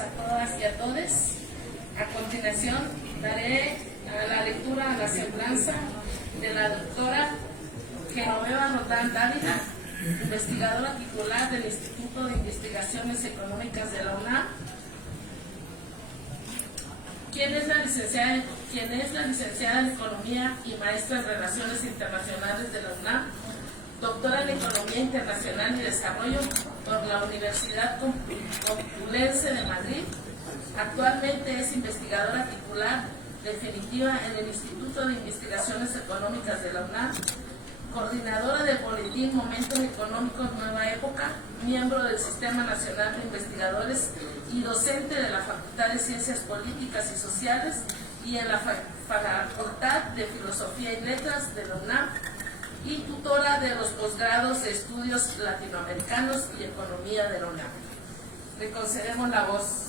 a todas y a todos. A continuación daré la lectura a la semblanza de la doctora Genoveva Roldán Dávila, investigadora titular del Instituto de Investigaciones Económicas de la UNAM, quien es la licenciada en Economía y maestra en Relaciones Internacionales de la UNAM, doctora en Economía Internacional y Desarrollo por la Universidad Complutense de Madrid. Actualmente es investigadora titular definitiva en el Instituto de Investigaciones Económicas de la UNAM, coordinadora del boletín Momentos Económicos Nueva Época, miembro del Sistema Nacional de Investigadores y docente de la Facultad de Ciencias Políticas y Sociales y en la Facultad de Filosofía y Letras de la UNAM, y tutora de los posgrados de Estudios Latinoamericanos y Economía de la UNAM. Le concedemos la voz.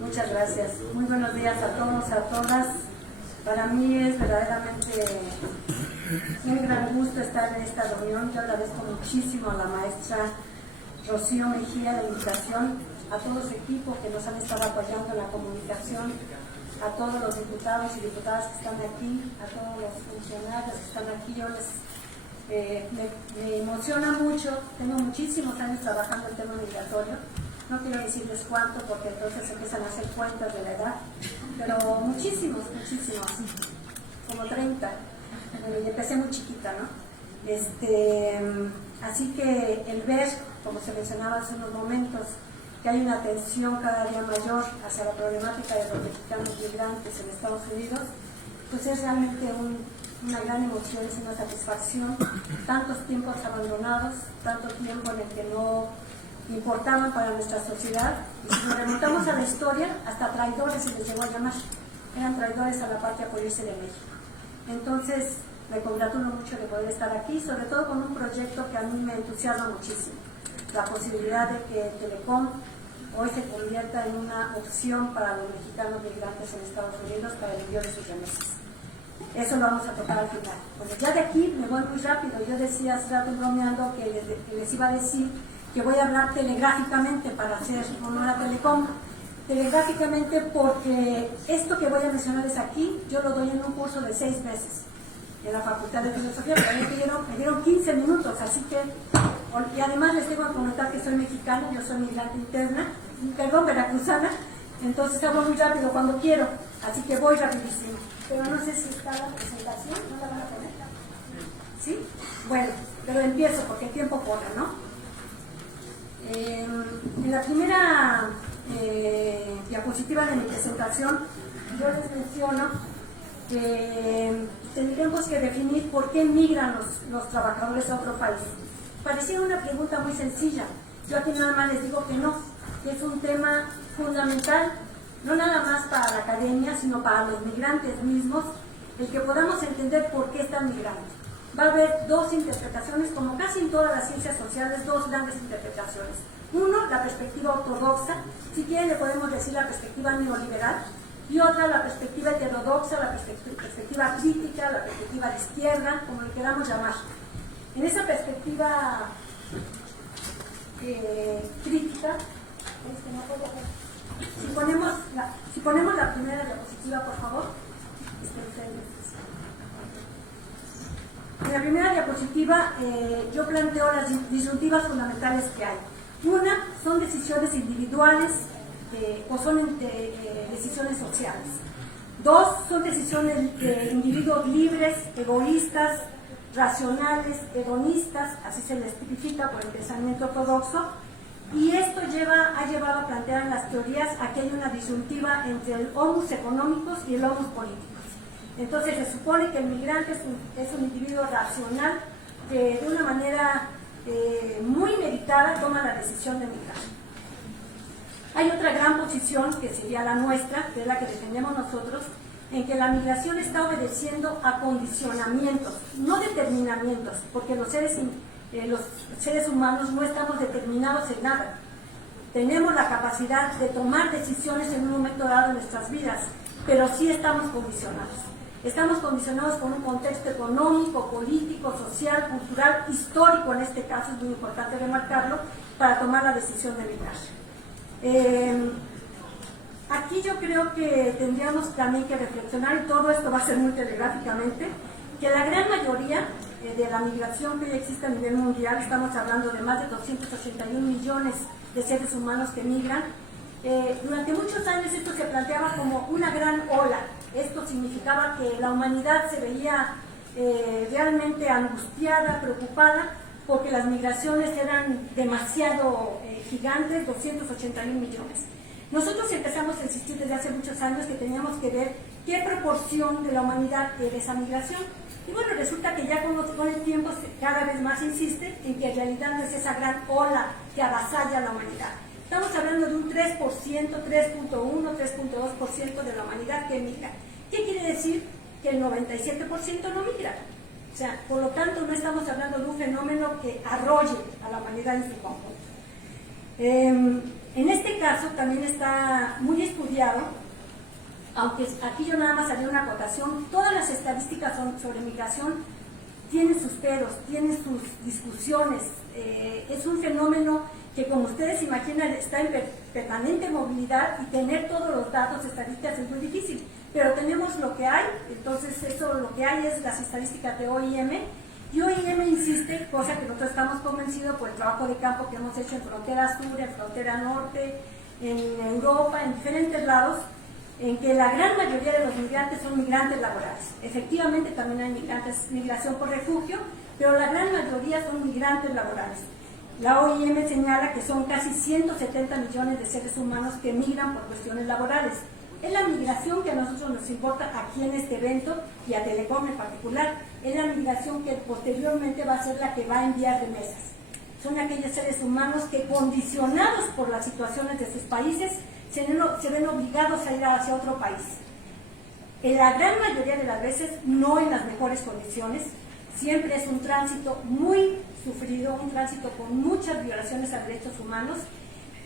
Muchas gracias. Muy buenos días a todos, a todas. Para mí es verdaderamente un gran gusto estar en esta reunión. Yo agradezco muchísimo a la maestra Rocío Mejía la invitación, a todo su equipo que nos han estado apoyando en la comunicación, a todos los diputados y diputadas que están aquí, a todos los funcionarios que están aquí. Yo me emociona mucho. Tengo muchísimos años trabajando el tema migratorio. No quiero decirles cuánto porque entonces empiezan a hacer cuentas de la edad, pero muchísimos, como 30. Y empecé muy chiquita, ¿no? Así que el ver, como se mencionaba hace unos momentos, que hay una atención cada día mayor hacia la problemática de los mexicanos migrantes en Estados Unidos, pues es realmente una gran emoción, es una satisfacción. Tantos tiempos abandonados, tanto tiempo en el que no importaban para nuestra sociedad, y si nos remontamos a la historia, hasta traidores se les llegó a llamar, eran traidores a la patria por irse de México. Entonces me congratulo mucho de poder estar aquí, sobre todo con un proyecto que a mí me entusiasma muchísimo, la posibilidad de que Telecom hoy se convierta en una opción para los mexicanos migrantes en Estados Unidos para el envío de sus remesas. Eso lo vamos a tocar al final. Bueno, ya de aquí me voy muy rápido. Yo decía hace rato bromeando que les iba a decir que voy a hablar telegráficamente para hacer honor a Telecom. Telegráficamente porque esto que voy a mencionarles aquí, yo lo doy en un curso de 6 meses en la Facultad de Filosofía, pero me dieron 15 minutos, así que, y además les tengo que comentar que soy mexicana, yo soy migrante interna, veracruzana, entonces hablo muy rápido cuando quiero, así que voy rapidísimo. Pero no sé si está la presentación, ¿no la van a poner? ¿Sí? Bueno, pero empiezo porque el tiempo corre, ¿no? En la primera diapositiva de mi presentación yo les menciono que tendríamos que definir por qué migran los trabajadores a otro país. Parecía una pregunta muy sencilla. Yo aquí nada más les digo que no, que es un tema fundamental, no nada más para la academia, sino para los migrantes mismos, el que podamos entender por qué están migrando. Va a haber dos interpretaciones, como casi en todas las ciencias sociales, dos grandes interpretaciones. Uno, la perspectiva ortodoxa, si quieren le podemos decir la perspectiva neoliberal, y otra, la perspectiva heterodoxa, la perspectiva crítica, la perspectiva de izquierda, como le queramos llamar. En esa perspectiva crítica, si ponemos la primera diapositiva, por favor. En la primera diapositiva yo planteo las disyuntivas fundamentales que hay. Una, son decisiones individuales o son decisiones sociales. Dos, son decisiones de individuos libres, egoístas, racionales, hedonistas, así se les tipifica por el pensamiento ortodoxo. Y esto ha llevado a plantear en las teorías a que hay una disyuntiva entre el homus económicos y el homus políticos. Entonces se supone que el migrante es un individuo racional que de una manera muy meditada toma la decisión de migrar. Hay otra gran posición que sería la nuestra, que es la que defendemos nosotros, en que la migración está obedeciendo a condicionamientos, no determinamientos, porque los seres los seres humanos no estamos determinados en nada. Tenemos la capacidad de tomar decisiones en un momento dado en nuestras vidas, pero sí estamos condicionados. Estamos condicionados por un contexto económico, político, social, cultural, histórico, en este caso es muy importante remarcarlo, para tomar la decisión de migrar. Aquí yo creo que tendríamos también que reflexionar, y todo esto va a ser muy telegráficamente, que la gran mayoría de la migración que hoy existe a nivel mundial, estamos hablando de más de 281 millones de seres humanos que migran. Durante muchos años esto se planteaba como una gran ola. Esto significaba que la humanidad se veía realmente angustiada, preocupada, porque las migraciones eran demasiado gigantes, 281 millones. Nosotros empezamos a insistir desde hace muchos años que teníamos que ver qué proporción de la humanidad era esa migración. Y bueno, resulta que ya con el tiempo cada vez más insiste en que en realidad no es esa gran ola que avasalla a la humanidad. Estamos hablando de un 3%, 3.1, 3.2% de la humanidad que migra. ¿Qué quiere decir? Que el 97% no migra. O sea, por lo tanto, no estamos hablando de un fenómeno que arrolle a la humanidad en su conjunto. En este caso también está muy estudiado, aunque aquí yo nada más haría una acotación, todas las estadísticas sobre migración tienen sus peros, tienen sus discusiones. Es un fenómeno que, como ustedes imaginan, está en permanente movilidad, y tener todos los datos estadísticos es muy difícil, pero tenemos lo que hay. Entonces eso, lo que hay es las estadísticas de OIM, y OIM insiste, cosa que nosotros estamos convencidos por el trabajo de campo que hemos hecho en frontera sur, en frontera norte, en Europa, en diferentes lados, en que la gran mayoría de los migrantes son migrantes laborales. Efectivamente también hay migración por refugio, pero la gran mayoría son migrantes laborales. La OIM señala que son casi 170 millones de seres humanos que migran por cuestiones laborales. Es la migración que a nosotros nos importa aquí en este evento, y a Telecom en particular. Es la migración que posteriormente va a ser la que va a enviar remesas. Son aquellos seres humanos que, condicionados por las situaciones de sus países, se ven obligados a ir hacia otro país. En la gran mayoría de las veces no en las mejores condiciones. Siempre es un tránsito muy sufrido, un tránsito con muchas violaciones a derechos humanos.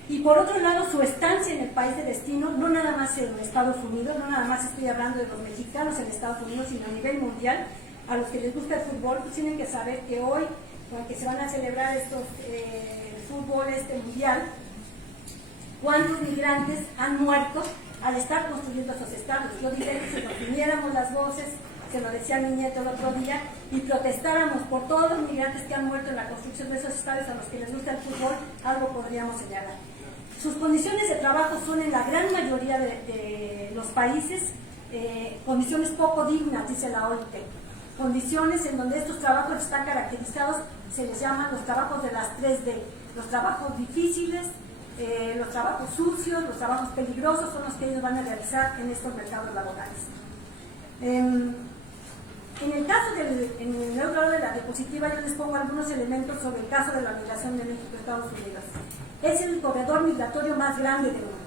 Y por otro lado, su estancia en el país de destino, no nada más en Estados Unidos, no nada más estoy hablando de los mexicanos en Estados Unidos, sino a nivel mundial. A los que les gusta el fútbol, pues tienen que saber que hoy, con que se van a celebrar el fútbol mundial, cuántos migrantes han muerto al estar construyendo esos estadios. Yo diría que si nos uniéramos las voces, se lo decía mi nieto el otro día, y protestáramos por todos los migrantes que han muerto en la construcción de esos estadios a los que les gusta el fútbol, algo podríamos señalar. Sus condiciones de trabajo son, en la gran mayoría de los países, condiciones poco dignas, dice la OIT. Condiciones en donde estos trabajos están caracterizados, se les llaman los trabajos de las 3D. Los trabajos difíciles, los trabajos sucios, los trabajos peligrosos son los que ellos van a realizar en estos mercados laborales. En el otro lado de la diapositiva yo les pongo algunos elementos sobre el caso de la migración de México a Estados Unidos. Es el corredor migratorio más grande del mundo.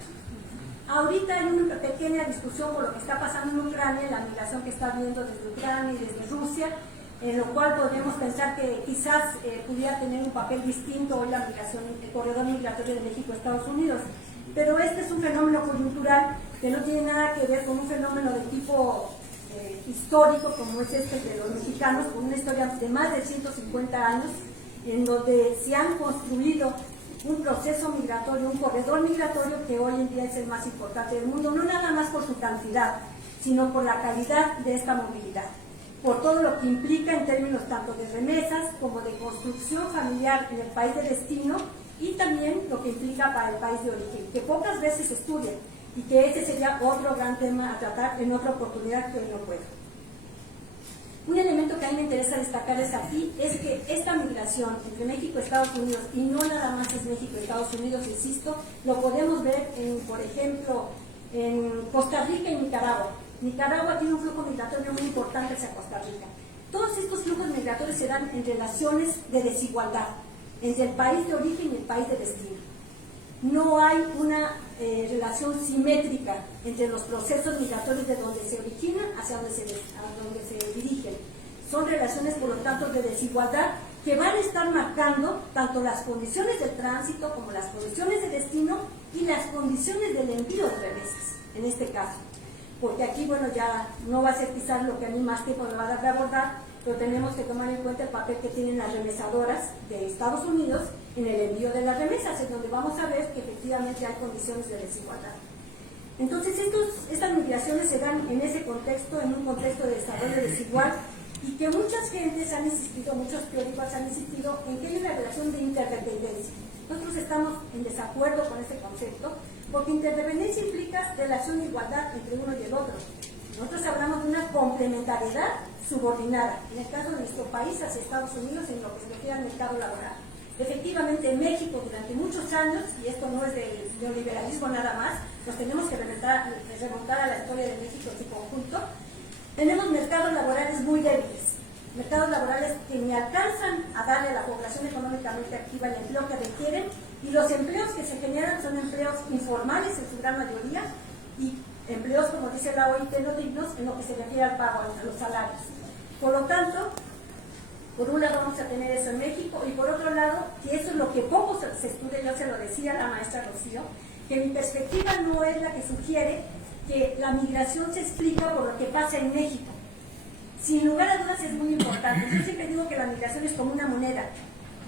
Ahorita hay una pequeña discusión por lo que está pasando en Ucrania, la migración que está habiendo desde Ucrania y desde Rusia, en lo cual podríamos pensar que quizás pudiera tener un papel distinto hoy la migración, el corredor migratorio de México a Estados Unidos. Pero este es un fenómeno coyuntural que no tiene nada que ver con un fenómeno de tipo histórico como es este de los mexicanos, con una historia de más de 150 años, en donde se han construido un proceso migratorio, un corredor migratorio que hoy en día es el más importante del mundo, no nada más por su cantidad, sino por la calidad de esta movilidad, por todo lo que implica en términos tanto de remesas como de construcción familiar en el país de destino, y también lo que implica para el país de origen, que pocas veces se estudia, y que ese sería otro gran tema a tratar en otra oportunidad que hoy no puedo. Un elemento que a mí me interesa destacarles aquí es que esta migración entre México y Estados Unidos, y no nada más es México y Estados Unidos, insisto, lo podemos ver por ejemplo, en Costa Rica y Nicaragua. Nicaragua tiene un flujo migratorio muy importante hacia Costa Rica. Todos estos flujos migratorios se dan en relaciones de desigualdad entre el país de origen y el país de destino. No hay una relación simétrica entre los procesos migratorios de donde se origina hacia donde se dirigen. Son relaciones, por lo tanto, de desigualdad que van a estar marcando tanto las condiciones de tránsito como las condiciones de destino y las condiciones del envío de remesas, en este caso. Porque aquí, bueno, ya no va a ser quizás lo que a mí más tiempo me va a dar de abordar, pero tenemos que tomar en cuenta el papel que tienen las remesadoras de Estados Unidos en el envío de las remesas, en donde vamos a ver que efectivamente hay condiciones de desigualdad. Entonces, estas migraciones se dan en ese contexto, en un contexto de desarrollo desigual, y que muchas gentes han insistido, muchos teóricos han insistido en que hay una relación de interdependencia. Nosotros estamos en desacuerdo con este concepto, porque interdependencia implica relación de igualdad entre uno y el otro. Nosotros hablamos de una complementariedad subordinada, en el caso de nuestro país hacia Estados Unidos en lo que se refiere al mercado laboral. Efectivamente, en México durante muchos años, y esto no es del neoliberalismo nada más, nos tenemos que remontar a la historia de México en su conjunto, tenemos mercados laborales muy débiles, mercados laborales que ni alcanzan a darle a la población económicamente activa el empleo que requieren, y los empleos que se generan son empleos informales en su gran mayoría, y empleos, como dice la OIT, no dignos en lo que se refiere al pago, a los salarios. Por lo tanto, por un lado vamos a tener eso en México, y por otro lado, que eso es lo que poco se estudia, yo se lo decía a la maestra Rocío, que mi perspectiva no es la que sugiere que la migración se explica por lo que pasa en México. Sin lugar a dudas es muy importante. Yo siempre digo que la migración es como una moneda.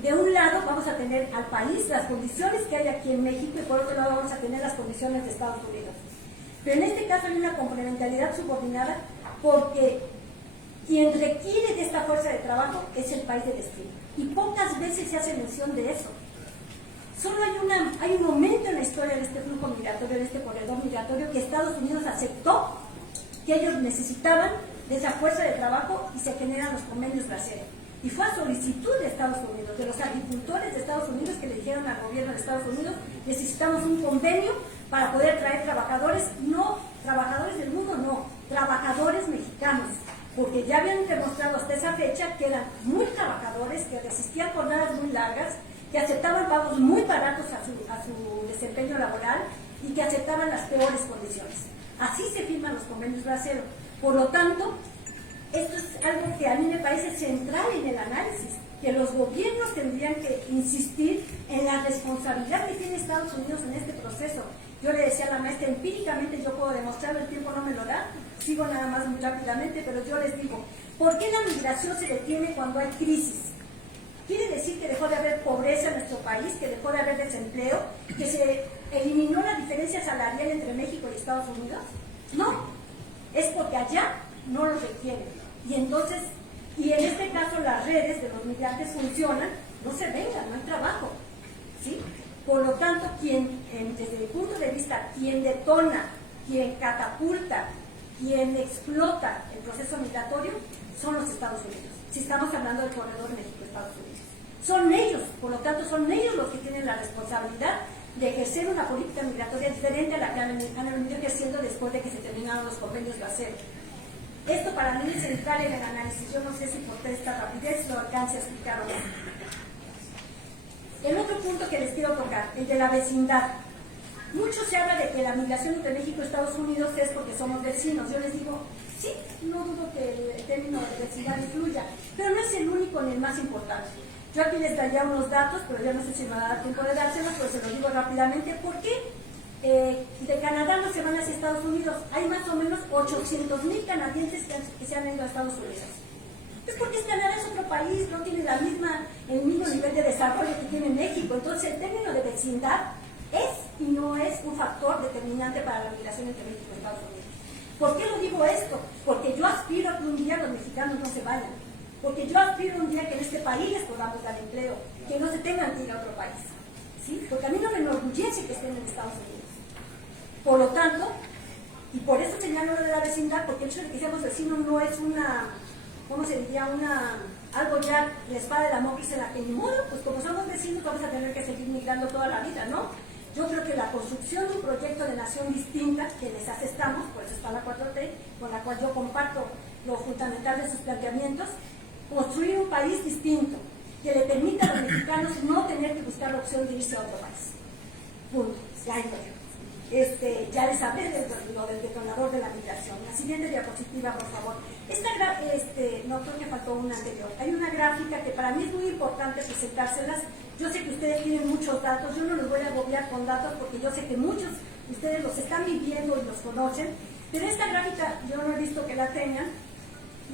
De un lado vamos a tener al país, las condiciones que hay aquí en México, y por otro lado vamos a tener las condiciones de Estados Unidos. Pero en este caso hay una complementariedad subordinada, porque quien requiere de esta fuerza de trabajo es el país de destino. Y pocas veces se hace mención de eso. Solo hay un momento en la historia de este flujo migratorio, de este corredor migratorio, que Estados Unidos aceptó que ellos necesitaban de esa fuerza de trabajo, y se generan los convenios bracero. Y fue a solicitud de Estados Unidos, de los agricultores de Estados Unidos, que le dijeron al gobierno de Estados Unidos: necesitamos un convenio para poder traer trabajadores, no trabajadores del mundo, no, trabajadores mexicanos, porque ya habían demostrado hasta esa fecha que eran muy trabajadores, que resistían jornadas muy largas, que aceptaban pagos muy baratos a su desempeño laboral, y que aceptaban las peores condiciones. Así se firman los convenios bracero. Por lo tanto, esto es algo que a mí me parece central en el análisis, que los gobiernos tendrían que insistir en la responsabilidad que tiene Estados Unidos en este proceso. Yo le decía a la maestra, empíricamente yo puedo demostrarlo, el tiempo no me lo da, sigo nada más muy rápidamente, pero yo les digo, ¿por qué la migración se detiene cuando hay crisis? ¿Quiere decir que dejó de haber pobreza en nuestro país, que dejó de haber desempleo, que se eliminó la diferencia salarial entre México y Estados Unidos? No, es porque allá no lo requieren. Y entonces, y en este caso las redes de los migrantes funcionan, no se vengan, no hay trabajo, ¿sí? Por lo tanto, desde mi punto de vista, quien detona, quien catapulta, quien explota el proceso migratorio son los Estados Unidos. Si estamos hablando del corredor México-Estados Unidos, son ellos, por lo tanto son ellos los que tienen la responsabilidad de ejercer una política migratoria diferente a la que han venido ejerciendo después de que se terminaron los convenios de acero. Esto para mí es central en el análisis. Yo no sé si por esta rapidez lo alcance a explicar o no. El otro punto que les quiero tocar, el de la vecindad. Mucho se habla de que la migración entre México y Estados Unidos es porque somos vecinos. Yo les digo, sí, no dudo que el término de vecindad influya, pero no es el único ni el más importante. Yo aquí les daría unos datos, pero ya no sé si me va a dar tiempo de dárselos, pero se los digo rápidamente. ¿Por qué de Canadá no se van hacia Estados Unidos? Hay más o menos 800,000 canadienses que se han ido a Estados Unidos. Es porque Canadá es otro país, no tiene el mismo nivel de desarrollo que tiene México. Entonces el término de vecindad es y no es un factor determinante para la migración entre México y Estados Unidos. ¿Por qué lo digo esto? Porque yo aspiro a que un día los mexicanos no se vayan. Porque yo aspiro un día que en este país les podamos dar empleo, que no se tengan que ir a otro país. ¿Sí? Porque a mí no me enorgullece que estén en Estados Unidos. Por lo tanto, y por eso señalo lo de la vecindad, porque el hecho de que seamos vecinos no es ¿cómo se diría? Algo ya, la espada de Damocles en la que ni modo, pues como somos vecinos vamos a tener que seguir migrando toda la vida, ¿no? Yo creo que la construcción de un proyecto de nación distinta, que les asestamos, por eso está la 4T, con la cual yo comparto lo fundamental de sus planteamientos, construir un país distinto, que le permita a los mexicanos no tener que buscar la opción de irse a otro país. Punto. Ya Ya les hablé de lo del detonador de la migración. La siguiente diapositiva, por favor. No, creo que faltó una anterior. Hay una gráfica que para mí es muy importante presentárselas. Yo sé que ustedes tienen muchos datos, yo no los voy a agobiar con datos porque yo sé que muchos de ustedes los están viviendo y los conocen, pero esta gráfica yo no he visto que la tengan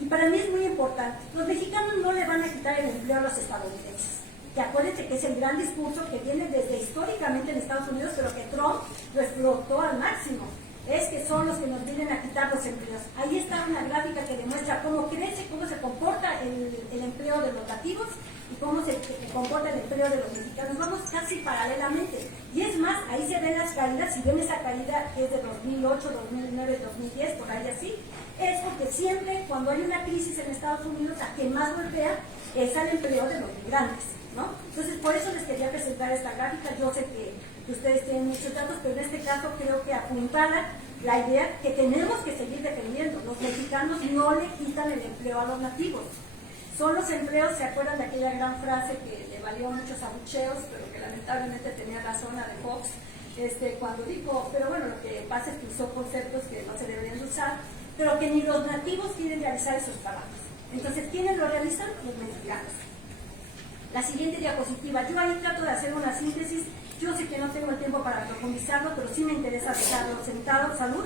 y para mí es muy importante. Los mexicanos no le van a quitar el empleo a los estadounidenses. Y acuérdense que es el gran discurso que viene desde históricamente en Estados Unidos, pero que Trump lo explotó al máximo. Es que son los que nos vienen a quitar los empleos. Ahí está una gráfica que demuestra cómo crece, cómo se comporta el empleo de los nativos y cómo se comporta el empleo de los mexicanos. Vamos casi paralelamente. Y es más, ahí se ven las caídas. Si ven esa caída que es de 2008, 2009, 2010, por ahí así, es porque siempre cuando hay una crisis en Estados Unidos, a quien más golpea es al empleo de los migrantes, ¿no? Entonces, por eso les quería presentar esta gráfica. Yo sé que ustedes tienen muchos datos, pero en este caso creo que apuntala la idea que tenemos que seguir defendiendo. Los mexicanos no le quitan el empleo a los nativos. Son los empleos, ¿se acuerdan de aquella gran frase que le valió muchos abucheos, pero que lamentablemente tenía razón la de Fox, cuando dijo, pero bueno, lo que pasa es que usó conceptos que no se deberían usar, pero que ni los nativos quieren realizar esos trabajos. Entonces, ¿quiénes lo realizan? Los mexicanos. La siguiente diapositiva, yo ahí trato de hacer una síntesis. Yo sé que no tengo el tiempo para profundizarlo, pero sí me interesa dejarlo sentado. Salud.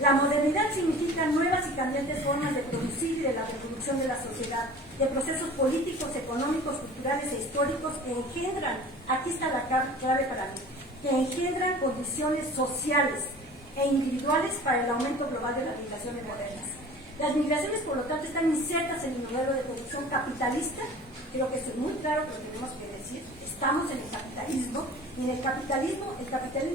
La modernidad significa nuevas y cambiantes formas de producir y de la reproducción de la sociedad, de procesos políticos, económicos, culturales e históricos que engendran, aquí está la clave para mí, que engendran condiciones sociales e individuales para el aumento global de las migraciones modernas. Las migraciones, por lo tanto, están insertas en el modelo de producción capitalista. Creo que eso es muy claro, pero tenemos que decir, estamos en el capitalismo, y en el capitalismo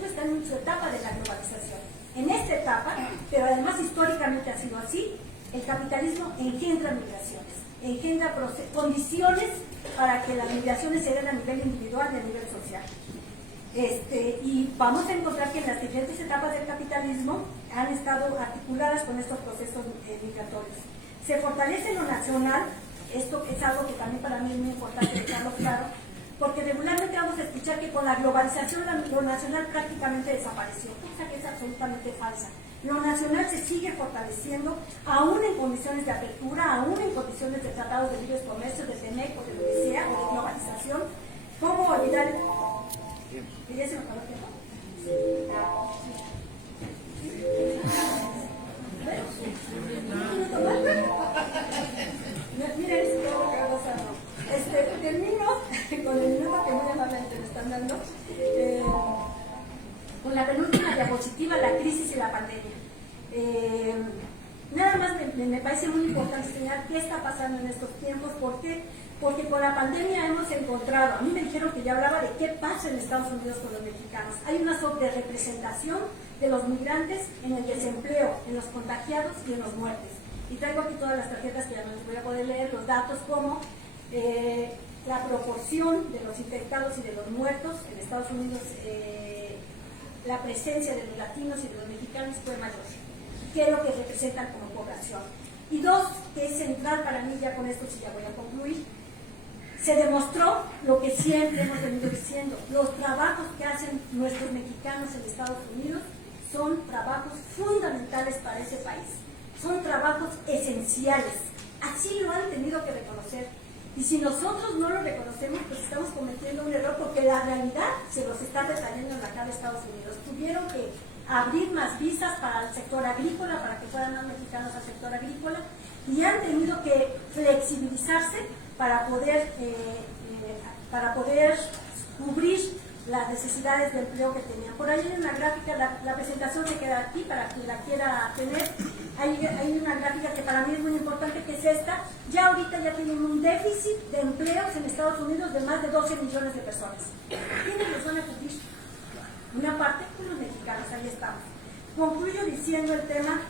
está en su etapa de la globalización. En esta etapa, pero además históricamente ha sido así, el capitalismo engendra migraciones, engendra condiciones para que las migraciones se den a nivel individual y a nivel social. Y vamos a encontrar que en las diferentes etapas del capitalismo han estado articuladas con estos procesos migratorios. Se fortalece lo nacional. Esto es algo que también para mí es muy importante dejarlo claro, porque regularmente vamos a escuchar que con la globalización lo nacional prácticamente desapareció, cosa que es absolutamente falsa. Lo nacional se sigue fortaleciendo, aún en condiciones de apertura, aún en condiciones de tratados de libre comercio, de TEMEC o de lo que sea, o de globalización. ¿Cómo olvidar? ¿Ya se me acabó el tiempo? Miren, termino con el minuto que muy amablemente me están dando, con la penúltima diapositiva, la crisis y la pandemia. Nada más me parece muy importante señalar qué está pasando en estos tiempos. ¿Por qué? Porque con la pandemia hemos encontrado, a mí me dijeron que ya hablaba de qué pasa en Estados Unidos con los mexicanos. Hay una sobrerepresentación de los migrantes en el desempleo, en los contagiados y en los muertes. Y traigo aquí todas las tarjetas que ya no les voy a poder leer, los datos como la proporción de los infectados y de los muertos. En Estados Unidos la presencia de los latinos y de los mexicanos fue mayor. ¿Qué es lo que representan como población? Y dos, que es central para mí, ya con esto sí ya voy a concluir, se demostró lo que siempre hemos venido diciendo: los trabajos que hacen nuestros mexicanos en Estados Unidos son trabajos fundamentales para ese país, son trabajos esenciales, así lo han tenido que reconocer. Y si nosotros no lo reconocemos, pues estamos cometiendo un error, porque la realidad se los está detallando en la cara de Estados Unidos. Tuvieron que abrir más visas para el sector agrícola, para que fueran más mexicanos al sector agrícola, y han tenido que flexibilizarse para poder cubrir las necesidades de empleo que tenían. Por ahí hay una gráfica, la presentación se queda aquí para quien la quiera tener. Hay una gráfica que para mí es muy importante, que es esta. Ya ahorita ya tienen un déficit de empleos en Estados Unidos de más de 12 millones de personas. ¿Quiénes los van a cubrir? Una parte, los mexicanos, ahí estamos. Concluyo diciendo el tema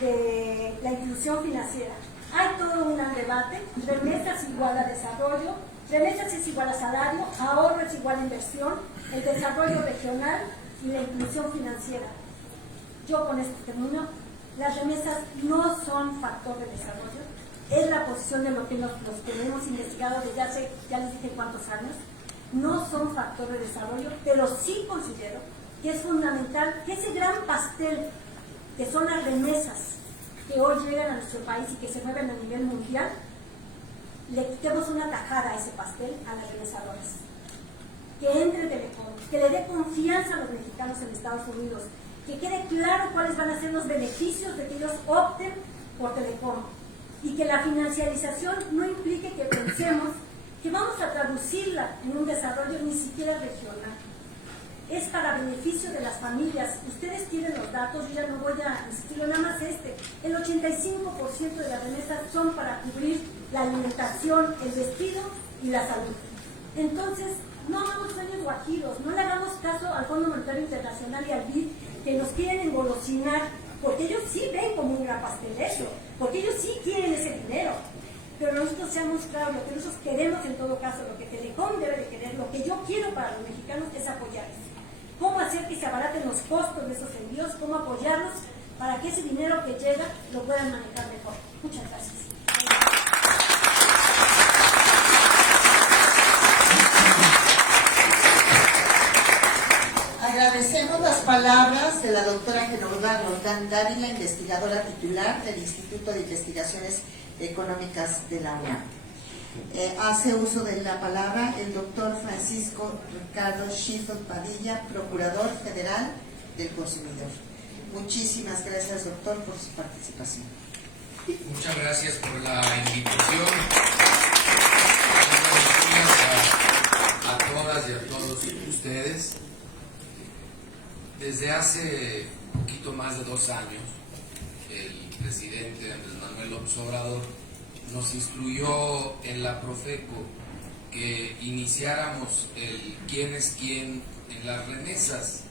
de la inclusión financiera. Hay todo un gran debate: remesas igual a desarrollo, remesas es igual a salario, ahorro es igual a inversión, el desarrollo regional y la inclusión financiera. Yo con esto termino. Las remesas no son factor de desarrollo, es la posición de los que hemos investigado desde hace, ya les dije cuántos años. No son factor de desarrollo, pero sí considero que es fundamental que ese gran pastel que son las remesas que hoy llegan a nuestro país y que se mueven a nivel mundial, le quitemos una tajada a ese pastel a las remesadoras. Que entre Telecom, que le dé confianza a los mexicanos en Estados Unidos, que quede claro cuáles van a ser los beneficios de que ellos opten por Telecom y que la financiarización no implique que pensemos que vamos a traducirla en un desarrollo ni siquiera regional. Es para beneficio de las familias. Ustedes tienen los datos, yo ya no voy a insistirlo, nada más el 85% de las remesas son para cubrir la alimentación, el vestido y la salud. Entonces, no hagamos sueños guajiros, no le hagamos caso al Fondo Monetario Internacional y al BID que nos quieren engolosinar, porque ellos sí ven como un gran pastel eso, porque ellos sí quieren ese dinero. Pero nosotros seamos claros, lo que nosotros queremos en todo caso, lo que Telecom debe de querer, lo que yo quiero para los mexicanos es apoyarles. ¿Cómo hacer que se abaraten los costos de esos envíos? ¿Cómo apoyarlos para que ese dinero que llega lo puedan manejar mejor? Muchas gracias. Agradecemos las palabras de la doctora Genoveva Roldán Dávila, investigadora titular del Instituto de Investigaciones Económicas de la UNAM. Hace uso de la palabra el doctor Francisco Ricardo Schiffel Padilla, Procurador Federal del Consumidor. Muchísimas gracias, doctor, por su participación. Muchas gracias por la invitación. Buenos días a todas y a todos ustedes. Desde hace poquito más de 2 años, el presidente Andrés Manuel López Obrador nos instruyó en la Profeco que iniciáramos el quién es quién en las remesas,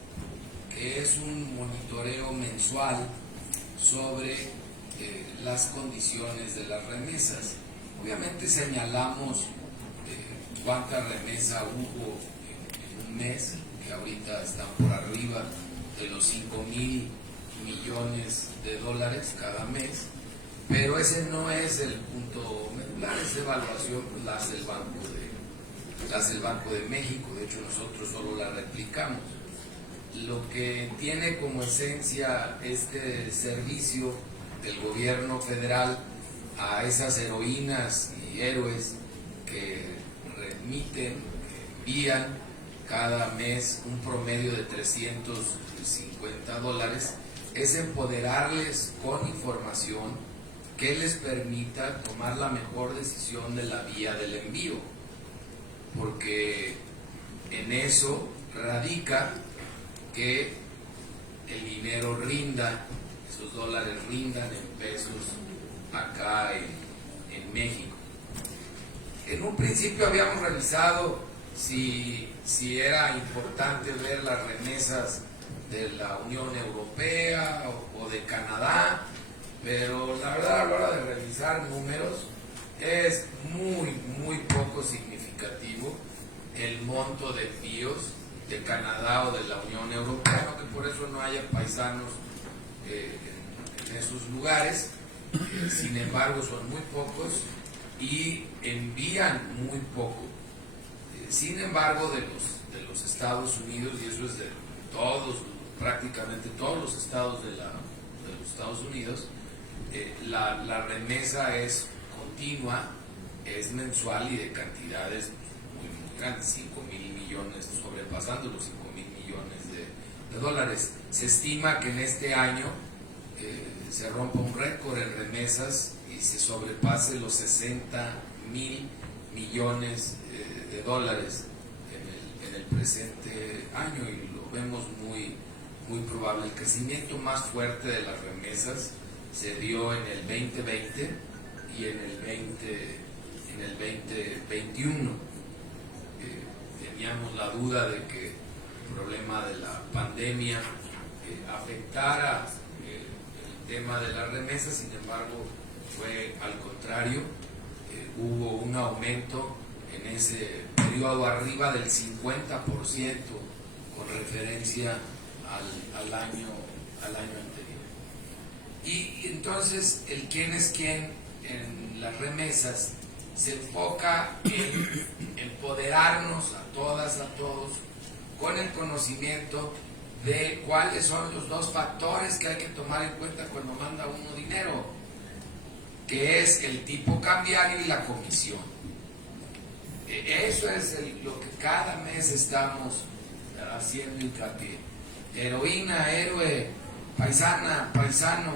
que es un monitoreo mensual sobre las condiciones de las remesas. Obviamente señalamos cuánta remesa hubo en un mes, que ahorita están por arriba de los 5,000 millones de dólares cada mes, pero ese no es el punto medular. Esa evaluación pues, la hace el Banco de México. De hecho, nosotros solo la replicamos. Lo que tiene como esencia este servicio del gobierno federal a esas heroínas y héroes que remiten, que envían cada mes un promedio de $350, es empoderarles con información que les permita tomar la mejor decisión de la vía del envío, porque en eso radica que el dinero rinda, esos dólares rindan en pesos acá en México. En un principio habíamos revisado si era importante ver las remesas de la Unión Europea o de Canadá, pero la verdad a la hora de revisar números es muy poco significativo el monto de envíos de Canadá o de la Unión Europea, no que por eso no haya paisanos en esos lugares, sin embargo son muy pocos y envían muy poco. Sin embargo, de los Estados Unidos, y eso es de todos, prácticamente todos los estados de los Estados Unidos, la remesa es continua, es mensual y de cantidades muy grandes, 5,000 millones, sobrepasando los 5,000 millones de dólares. Se estima que en este año se rompa un récord en remesas y se sobrepase los 60,000 millones de dólares en el presente año, y lo vemos muy probable. El crecimiento más fuerte de las remesas se dio en el 2020 y en el 2021. Teníamos la duda de que el problema de la pandemia afectara el tema de las remesas, sin embargo fue al contrario. Hubo un aumento en ese periodo arriba del 50% con referencia al año anterior. Y entonces el quién es quién en las remesas se enfoca en empoderarnos a todas, a todos, con el conocimiento de cuáles son los dos factores que hay que tomar en cuenta cuando manda uno dinero, que es el tipo cambiario y la comisión. Eso es lo que cada mes estamos haciendo hincapié. Heroína, héroe, paisana, paisano,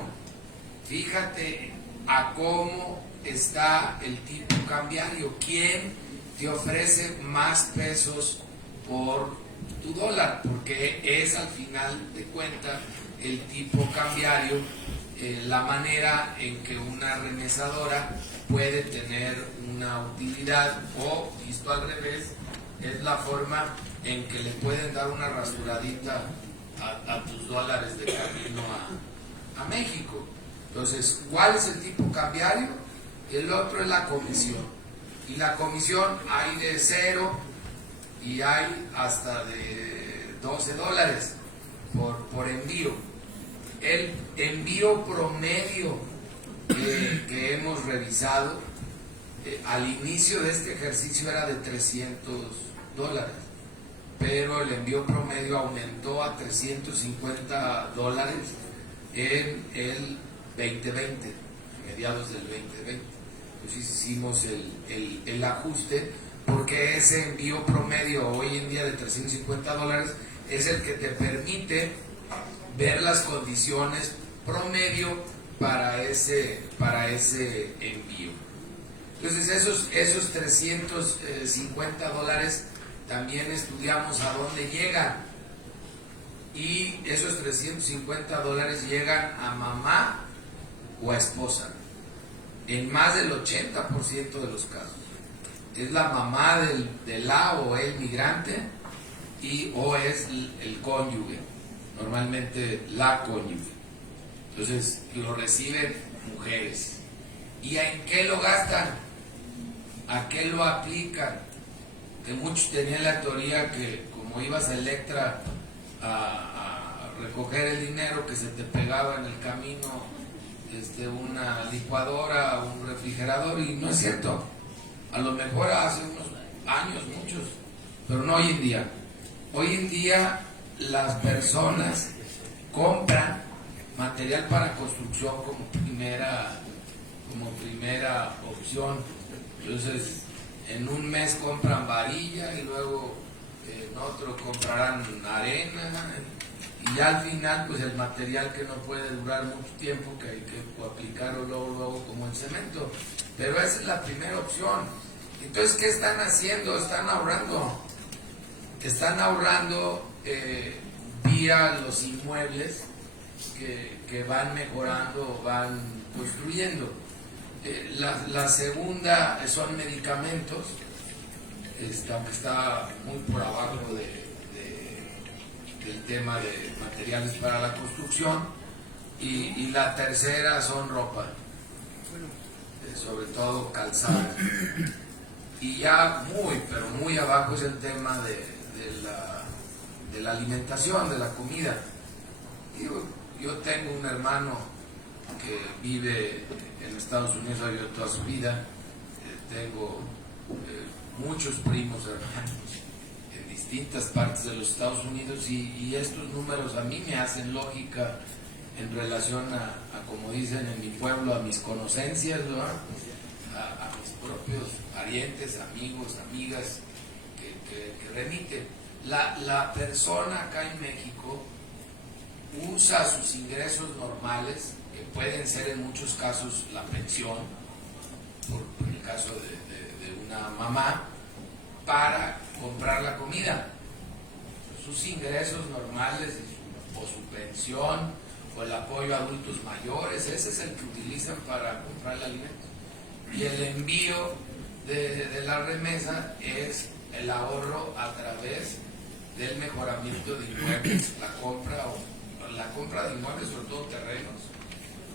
fíjate a cómo está el tipo cambiario. ¿Quién te ofrece más pesos por tu dólar? Porque es al final de cuentas el tipo cambiario, la manera en que una remesadora puede tener una utilidad, o visto al revés, es la forma en que le pueden dar una rasuradita a tus dólares de camino a México. Entonces, ¿cuál es el tipo cambiario? El otro es la comisión. Y la comisión hay de 0 y hay hasta de $12 por envío. El envío promedio que hemos revisado al inicio de este ejercicio era de $300, pero el envío promedio aumentó a $350 en el 2020, mediados del 2020. Entonces hicimos el ajuste, porque ese envío promedio hoy en día de $350 es el que te permite ver las condiciones promedio para ese envío. Entonces esos $350 también estudiamos a dónde llegan, y esos $350 llegan a mamá o a esposa en más del 80% de los casos. Es la mamá de la o el migrante, o es el cónyuge, normalmente la cónyuge. Entonces lo reciben mujeres. ¿Y en qué lo gastan? ¿A qué lo aplican? Que muchos tenían la teoría que como ibas a Electra a recoger el dinero, que se te pegaba en el camino una licuadora, un refrigerador, y no es cierto. A lo mejor hace unos años, muchos, pero no hoy en día. Hoy en día las personas compran material para construcción como primera opción. Entonces, en un mes compran varilla, y luego en otro comprarán arena, y ya al final pues el material que no puede durar mucho tiempo, que hay que aplicarlo luego como el cemento. Pero esa es la primera opción. Entonces, ¿qué están haciendo? Están ahorrando vía los inmuebles que van mejorando, van construyendo. La segunda son medicamentos, aunque está muy por abajo del tema de materiales para la construcción, y la tercera son ropa, sobre todo calzado. Y ya pero muy abajo es el tema de la alimentación, de la comida. Yo tengo un hermano que vive en Estados Unidos, ha vivido toda su vida. Tengo muchos primos hermanos en distintas partes de los Estados Unidos, y estos números a mí me hacen lógica en relación a como dicen en mi pueblo, a mis conocencias, ¿no? a mis propios parientes, amigos, amigas que remite. La persona acá en México usa sus ingresos normales, que pueden ser en muchos casos la pensión, por el caso de una mamá, para comprar la comida. Sus ingresos normales o su pensión o el apoyo a adultos mayores, ese es el que utilizan para comprar el alimento. Y el envío de la remesa es el ahorro a través del mejoramiento de inmuebles, la compra de inmuebles, sobre todo terrenos,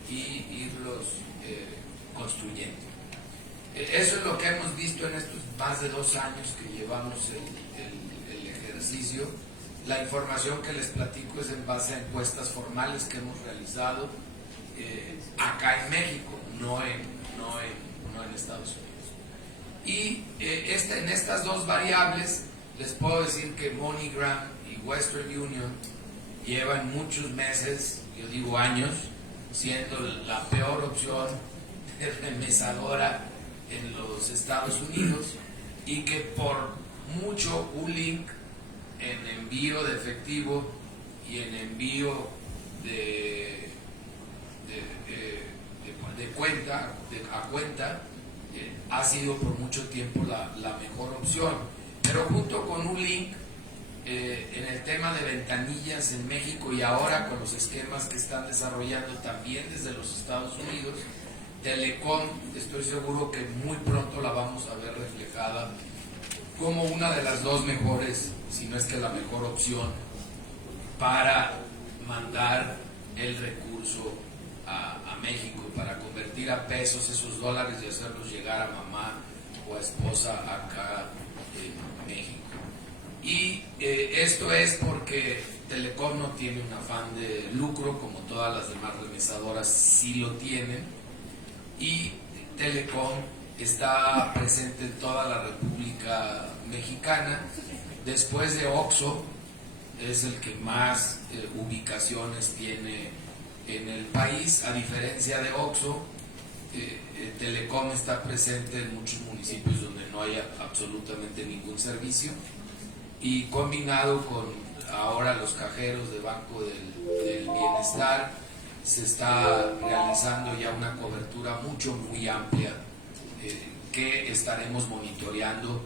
y irlos construyendo. Eso es lo que hemos visto en estos más de 2 años que llevamos el ejercicio. La información que les platico es en base a encuestas formales que hemos realizado acá en México, no en Estados Unidos. Y en estas dos variables les puedo decir que MoneyGram y Western Union llevan muchos meses, yo digo años, siendo la peor opción remesadora en los Estados Unidos, y que por mucho un link en envío de efectivo y en envío de cuenta a cuenta ha sido por mucho tiempo la mejor opción. Pero junto con un link en el tema de ventanillas en México, y ahora con los esquemas que están desarrollando también desde los Estados Unidos, Telecom, estoy seguro que muy pronto la vamos a ver reflejada como una de las dos mejores, si no es que la mejor opción para mandar el recurso a México, para convertir a pesos esos dólares y hacerlos llegar a mamá o a esposa acá en México. Y esto es porque Telecom no tiene un afán de lucro como todas las demás remesadoras sí lo tienen, y Telecom está presente en toda la República Mexicana. Después de OXXO es el que más ubicaciones tiene en el país. A diferencia de OXXO, Telecom está presente en muchos municipios donde no hay absolutamente ningún servicio, y combinado con ahora los cajeros de Banco del Bienestar, se está realizando ya una cobertura muy amplia que estaremos monitoreando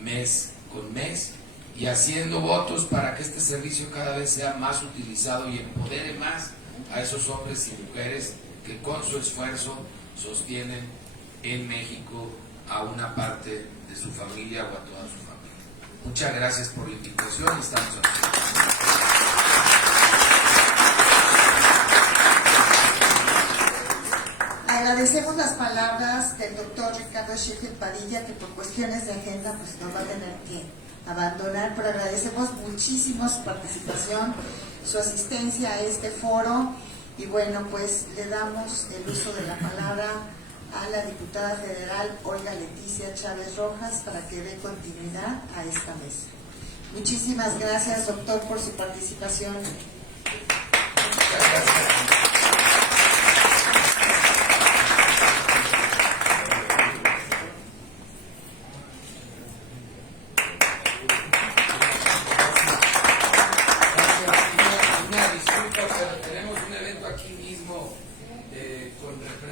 mes con mes y haciendo votos para que este servicio cada vez sea más utilizado y empodere más a esos hombres y mujeres que con su esfuerzo sostienen en México a una parte de su familia o a toda su familia. Muchas gracias por la invitación y estamos aquí. Agradecemos las palabras del doctor Ricardo Sheffield Padilla, que por cuestiones de agenda pues nos va a tener que abandonar, pero agradecemos muchísimo su participación, su asistencia a este foro, y bueno, pues le damos el uso de la palabra a la diputada federal Olga Leticia Chávez Rojas para que dé continuidad a esta mesa. Muchísimas gracias, doctor, por su participación. Muchas gracias.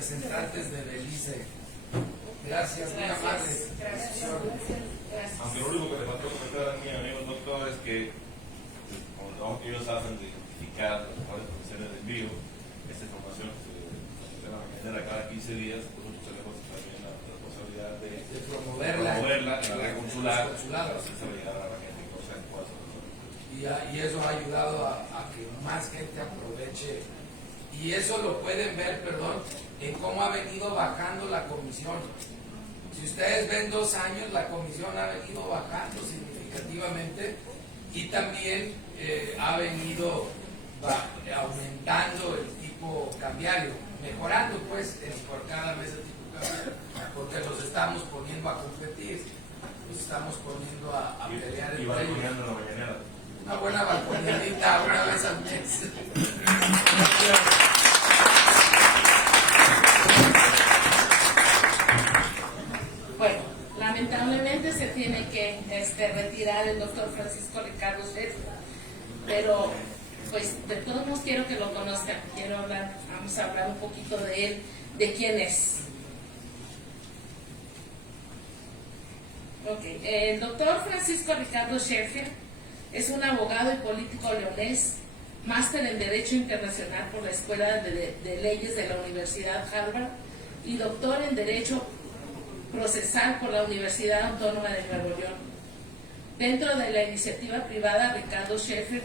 Representantes de Belice. Gracias, muy amables. Aunque lo único que le faltó comentar a mi amigo doctor es que, como ellos hacen de identificar las mejores condiciones de envío, esta información se va a mañana cada 15 días, nosotros tenemos también la responsabilidad de promoverla en la consular, para hacerse llegar a la gente que no sea en cuatro. Y eso ha ayudado a que más gente aproveche. Y eso lo pueden ver, en cómo ha venido bajando la comisión. Si ustedes ven 2 años, la comisión ha venido bajando significativamente, y también ha venido aumentando el tipo cambiario, mejorando pues por cada mes el tipo cambiario, porque los estamos poniendo a competir, los estamos poniendo a pelear y entre ellos. balconeando la mañanera. Una buena balconeadita una vez al mes. Bueno, lamentablemente se tiene que retirar el doctor Francisco Ricardo Sheffield, pero pues de todos modos quiero que lo conozcan, vamos a hablar un poquito de él, de quién es. Okay. El doctor Francisco Ricardo Sheffield es un abogado y político leonés, máster en Derecho Internacional por la Escuela de Leyes de la Universidad Harvard y doctor en Derecho Procesal por la Universidad Autónoma de Nuevo León. Dentro de la iniciativa privada, Ricardo Sheffield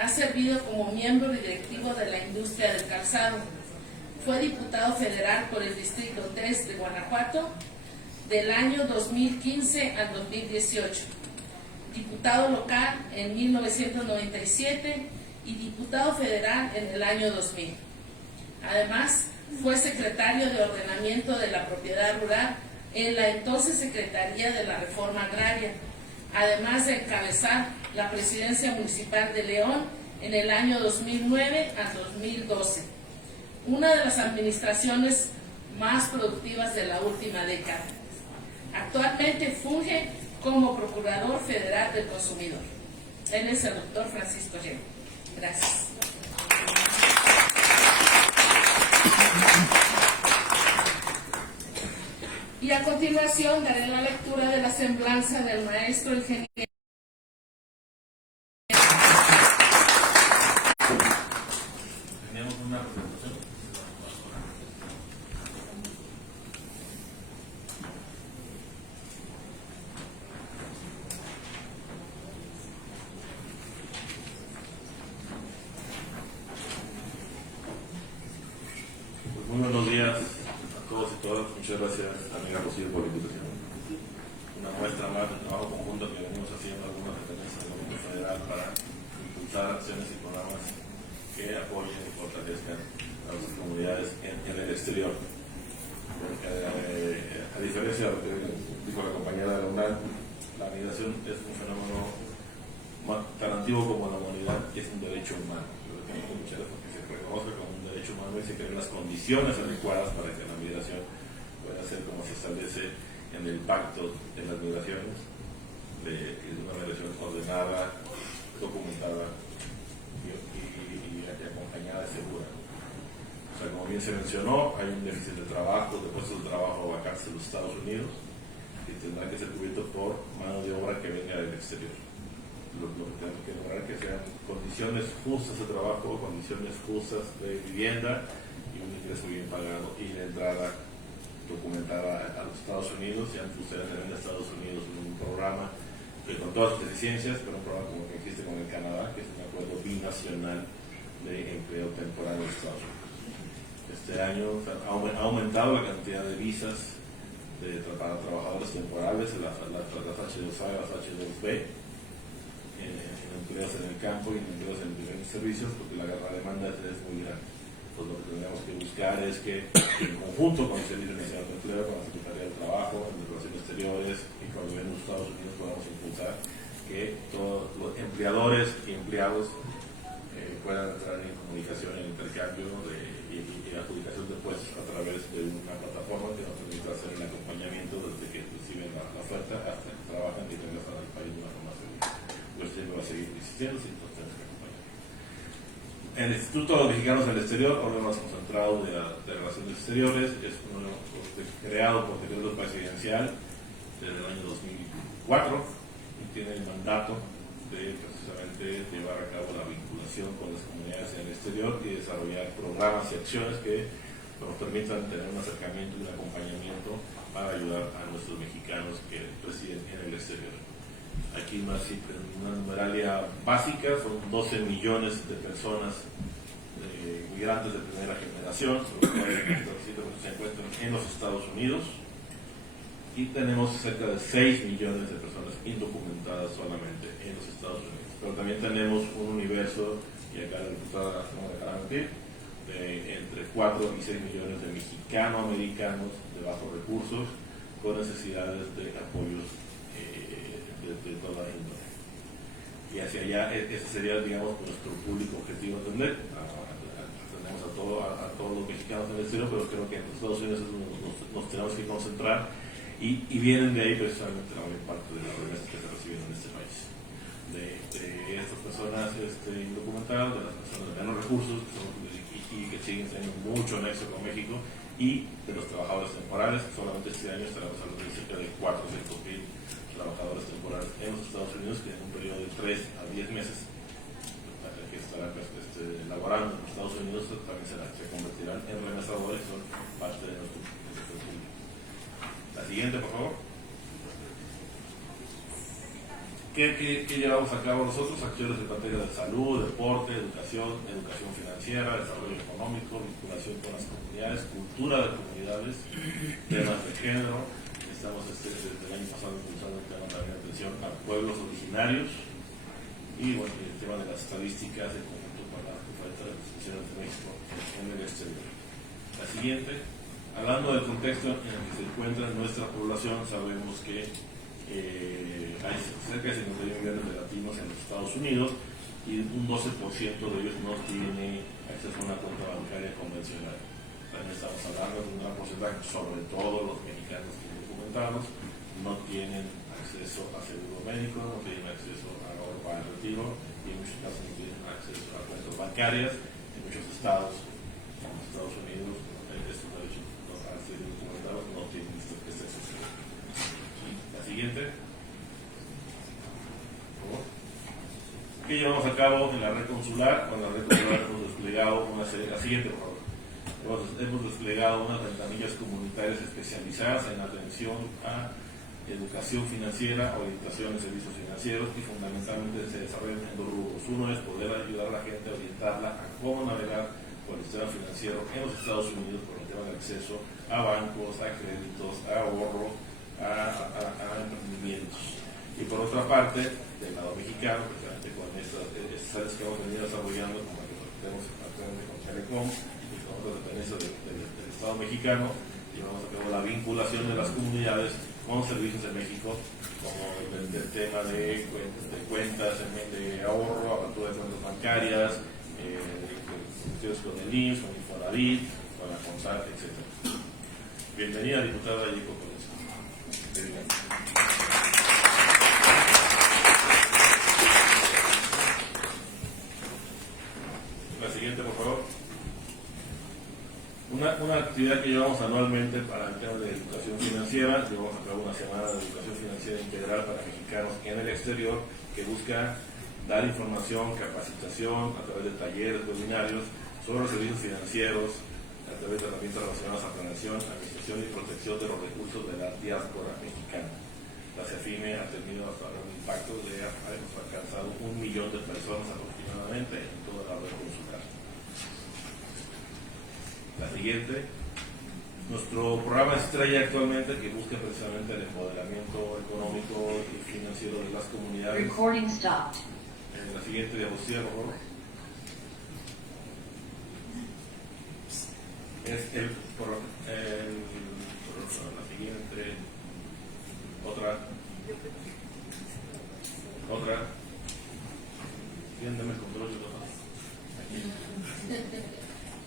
ha servido como miembro directivo de la industria del calzado. Fue diputado federal por el Distrito 3 de Guanajuato del año 2015 al 2018, diputado local en 1997 y diputado federal en el año 2000. Además, fue secretario de Ordenamiento de la Propiedad Rural en la entonces Secretaría de la Reforma Agraria, además de encabezar la presidencia municipal de León en el año 2009 a 2012, una de las administraciones más productivas de la última década. Actualmente funge como Procurador Federal del Consumidor. Él es el doctor Francisco Yeo. Gracias. Y a continuación daré la lectura de la semblanza del maestro ingeniero. Tenemos una presentación. Pues muy buenos días a todos y todas. Muchas gracias, amiga Rocío, por la invitación. Una muestra más del trabajo conjunto que venimos haciendo algunas dependencias del gobierno federal para impulsar acciones y programas que apoyen y fortalezcan a las comunidades en el exterior. Porque, a diferencia de lo que dijo la compañera de la UNAM, la migración es un fenómeno tan antiguo como la humanidad, es un derecho humano. Lo que tenemos que luchar es porque se reconozca como un derecho humano y se creen las condiciones adecuadas para que la migración pueda ser como se establece en el pacto de las migraciones, de una migración ordenada, documentada y acompañada y segura. O sea, como bien se mencionó, hay un déficit de trabajo, de puestos de trabajo vacantes en los Estados Unidos, que tendrá que ser cubierto por mano de obra que venga del exterior. Lo que tenemos que lograr que sean condiciones justas de trabajo, condiciones justas de vivienda y un ingreso bien pagado y la entrada documentada a los Estados Unidos. Y antes ustedes ven a Estados Unidos en un programa con todas sus deficiencias, pero un programa como que existe con el Canadá, que es un acuerdo binacional de empleo temporal en los Estados Unidos. Este año ha aumentado la cantidad de visas para trabajadores temporales, las H2A y las H2B, en empleos en el campo y en empleos en diferentes servicios, porque la demanda es muy grande. Pues lo que tenemos que buscar es que en conjunto con el Servicio Nacional de Empleo, con la Secretaría del Trabajo, con Relaciones Exteriores y con el gobierno de los Estados Unidos podamos impulsar que todos los empleadores y empleados puedan entrar en comunicación, en intercambio y adjudicación de puestos a través de una plataforma que nos permita hacer el acompañamiento desde que reciben la oferta hasta que trabajan y regresan al país de una forma segura. Pues siempre va a seguir existiendo sin tenemos que acompañar. El Instituto de Mexicanos del Exterior, órgano más concentrado de Relaciones Exteriores, es creado por decreto presidencial desde el año 2004 y tiene el mandato de precisamente llevar a cabo la vinculación con las comunidades en el exterior y desarrollar programas y acciones que nos permitan tener un acercamiento y un acompañamiento para ayudar a nuestros mexicanos que residen en el exterior. Aquí una numeralia básica, son 12 millones de personas migrantes de primera generación, sobre todo se encuentran en los Estados Unidos, y tenemos cerca de 6 millones de personas indocumentadas solamente en los Estados Unidos. Pero también tenemos un universo, y acá la diputada no me dejará mentir, de entre 4 y 6 millones de mexicano-americanos de bajos recursos con necesidades de apoyos de toda la índole. Y hacia allá, ese sería, digamos, nuestro público objetivo atender. Atendemos a todos los mexicanos en el exterior, pero creo que en los Estados Unidos nos tenemos que concentrar. Y vienen de ahí precisamente la mayor parte de las remesas que se reciben en este país. De estas personas indocumentadas, de las personas de menos recursos y que siguen teniendo mucho nexo con México, y de los trabajadores temporales. Solamente este año estaremos hablando de cerca de 400,000 trabajadores temporales en los Estados Unidos que en un periodo de 3 a 10 meses que estarán laborando en los Estados Unidos también se convertirán en remesadores, son parte de nuestro público. La siguiente, por favor. ¿Qué llevamos a cabo nosotros? Acciones en materia de salud, deporte, educación financiera, desarrollo económico, vinculación con las comunidades, cultura de comunidades, temas de género. Estamos desde el año pasado impulsando el tema también de atención a pueblos originarios y bueno, el tema de las estadísticas en conjunto con las diferentes instituciones de México en el exterior. La siguiente. Hablando del contexto en el que se encuentra nuestra población, sabemos que hay cerca de 51 millones de latinos en los Estados Unidos, y un 12% de ellos no tiene acceso a una cuenta bancaria convencional. También estamos hablando de un gran porcentaje, sobre todo los mexicanos indocumentados, no tienen acceso a seguro médico, no tienen acceso a ahorro para el retiro y en muchos casos no tienen acceso a cuentas bancarias. En muchos estados, como Estados Unidos, estos derechos al ser indocumentados no tienen este acceso. La siguiente. ¿Qué llevamos a cabo en la red consular? Con la red consular hemos desplegado una serie, la siguiente por favor, hemos desplegado unas ventanillas comunitarias especializadas en atención a educación financiera, orientación de servicios financieros y fundamentalmente se desarrollan en dos rubros. Uno es poder ayudar a la gente a orientarla a cómo navegar por el sistema financiero en los Estados Unidos por el tema del acceso a bancos, a créditos, a ahorro, a emprendimientos. Y por otra parte, del lado mexicano, precisamente con estas áreas que hemos venido desarrollando, como la que tenemos actualmente con Telecom y con otras dependencias del Estado mexicano, llevamos a cabo la vinculación de las comunidades con servicios de México, como el tema de cuentas de ahorro, apertura de cuentas bancarias, con el IMSS, con Infonavit, con la CONSAT, etc. Bienvenida, diputada Yico Pérez. La siguiente, por favor. Una actividad que llevamos anualmente para el tema de educación financiera. Llevamos a cabo una semana de educación financiera integral para mexicanos en el exterior que busca dar información, capacitación a través de talleres, webinarios sobre los servicios financieros, a través de herramientas relacionadas a planeación, administración y protección de los recursos de la diáspora mexicana. La CEFIME ha tenido hasta ahora un impacto de hemos alcanzado 1 millón de personas aproximadamente en toda la red consular. La siguiente. Nuestro programa estrella actualmente que busca precisamente el empoderamiento económico y financiero de las comunidades. Recording stopped. La siguiente diapositiva, por favor. Es la siguiente. Otra. Dame el control de todo.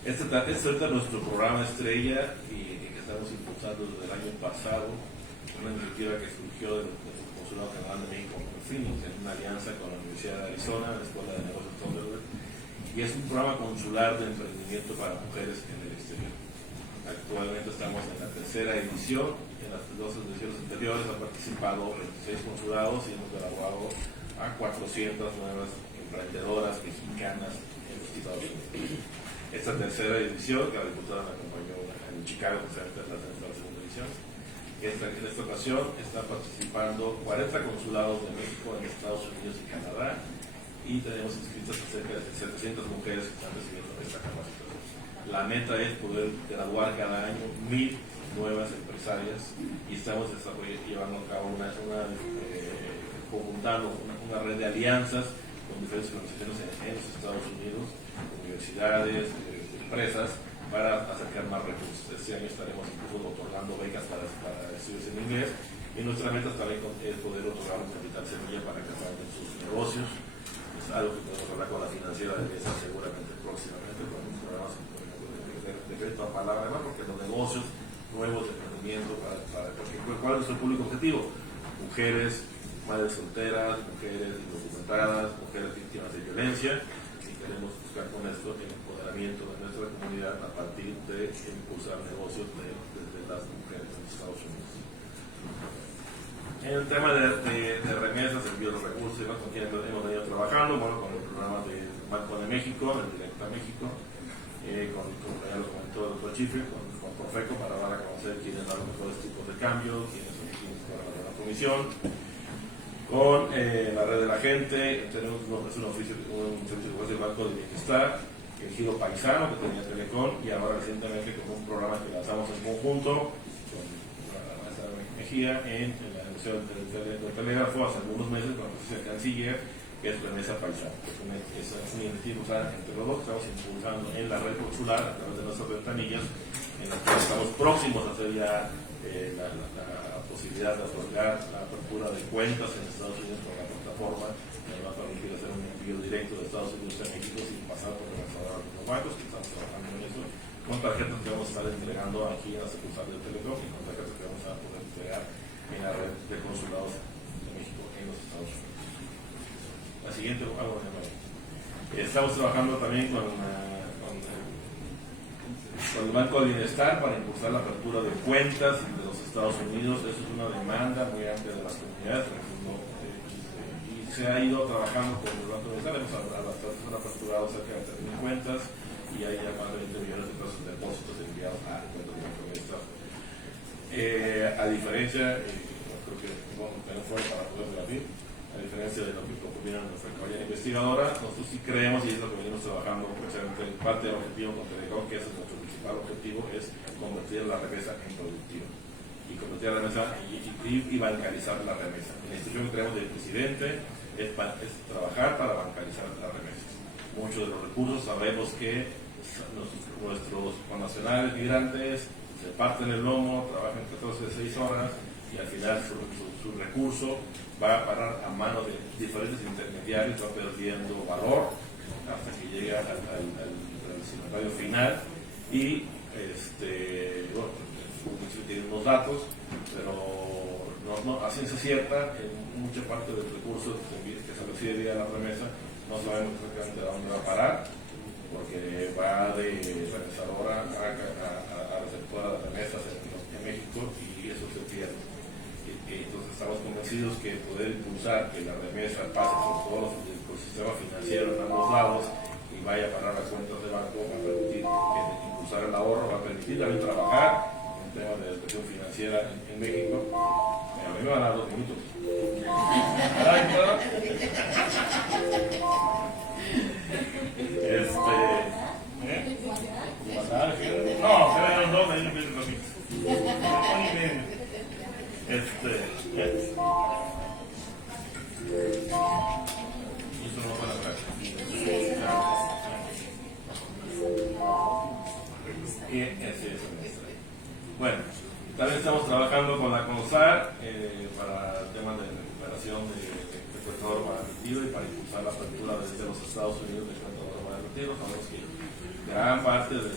Este es ahorita nuestro programa estrella y que estamos impulsando desde el año pasado, una iniciativa que surgió del Consulado General de México con Phoenix, en una alianza con la Universidad de Arizona, la Escuela de Negocios Thunderbird, y es un programa consular de emprendimiento para mujeres en el exterior. Actualmente estamos en la tercera edición, en las dos ediciones anteriores han participado 26 consulados y hemos graduado a 400 nuevas emprendedoras mexicanas en los Estados Unidos. Esta tercera edición, que la diputada me acompañó en Chicago, precisamente la segunda edición, en esta ocasión están participando 40 consulados de México en Estados Unidos y Canadá y tenemos inscritas cerca de 700 mujeres que están recibiendo esta capacitación. La meta es poder graduar cada año 1000 nuevas empresarias y estamos llevando a cabo conjuntando una red de alianzas con diferentes organizaciones en los Estados Unidos, universidades, empresas, para acercar más recursos. Este año estaremos incluso otorgando becas para estudios en inglés y nuestra meta también es poder otorgar un capital semilla para que aprendan sus negocios. Es algo que podemos hablar con la financiera de ESA seguramente próximamente con los programas de crédito a palabra, además porque los negocios nuevos de emprendimiento, porque ¿cuál es nuestro público objetivo? Mujeres, madres solteras, mujeres indocumentadas, mujeres víctimas de violencia, y queremos buscar con esto el empoderamiento de nuestra comunidad a partir de impulsar negocios desde las mujeres en Estados Unidos. En el tema de remesas, envío de recursos, con quien hemos venido trabajando, bueno, con el programa de Banco de México, el Directo a México, como ya lo comentó el doctor Chifre, con Profeco, para dar a conocer quiénes dan los mejores tipos de cambio, quiénes son quienes cobran la comisión. Con la red de la gente, tenemos un servicio de Banco de Bienestar, el Giro Paisano que tenía Telecom, y ahora recientemente con un programa que lanzamos en conjunto con la maestra Mejía en la Universidad del Telégrafo hace algunos meses con la presencia del canciller, que es Remesa Paisano. Es una iniciativa entre los dos que estamos impulsando en la red consular a través de nuestras ventanillas, en las que estamos próximos a hacer ya la posibilidad de otorgar la apertura de cuentas en Estados Unidos con la plataforma que nos va a permitir hacer un envío directo de Estados Unidos a México sin pasar por el restaurador de los bancos, que estamos trabajando en eso, con tarjetas que vamos a estar entregando aquí en la sucursal de Telecom y con tarjetas que vamos a poder entregar en la red de consulados de México en los Estados Unidos. La siguiente, estamos trabajando también con el Banco de Bienestar para impulsar la apertura de cuentas de los Estados Unidos. Eso es una demanda muy amplia de las comunidades y se ha ido trabajando con el Banco de Bienestar. Hemos aperturado cerca de 3.000 cuentas y hay ya más de 20 millones de pesos de depósitos enviados a cuentas del Banco de Bienestar. A diferencia, creo que tenemos fuera para poder debatir, a diferencia de lo que opinan nuestra compañera investigadora, nosotros sí creemos, y es lo que venimos trabajando precisamente, parte del objetivo con Telecom, que ese es nuestro principal objetivo, es convertir la remesa en productiva y convertir la remesa y bancarizar la remesa. La institución que tenemos del presidente es trabajar para bancarizar la remesa. Muchos de los recursos sabemos que nuestros connacionales migrantes se parten el lomo, trabajan 14 de 6 horas y al final su recurso va a parar a manos de diferentes intermediarios, va perdiendo valor hasta que llega al destinatario final y bueno, tienen unos datos, pero no, a ciencia cierta, en mucha parte del recurso que se recibe vía la remesa no sabemos exactamente a dónde va a parar, porque va de remesadora a receptora de remesas en México y eso se pierde. Entonces estamos convencidos que poder impulsar que la remesa pase por todo el sistema financiero en ambos lados y vaya a parar las cuentas de banco va a permitir impulsar el ahorro, va a permitir también trabajar en temas de educación financiera en México. A mí me van a dar 2 minutos. No, se ven los 2, ahí no pierden los minutos. Eso no fue la práctica. Bueno, también estamos trabajando con la CONSAR para temas de recuperación de cuenta de oro mal admitido y para impulsar la apertura desde los Estados Unidos de cuenta de oro mal admitido. Sabemos que gran parte de las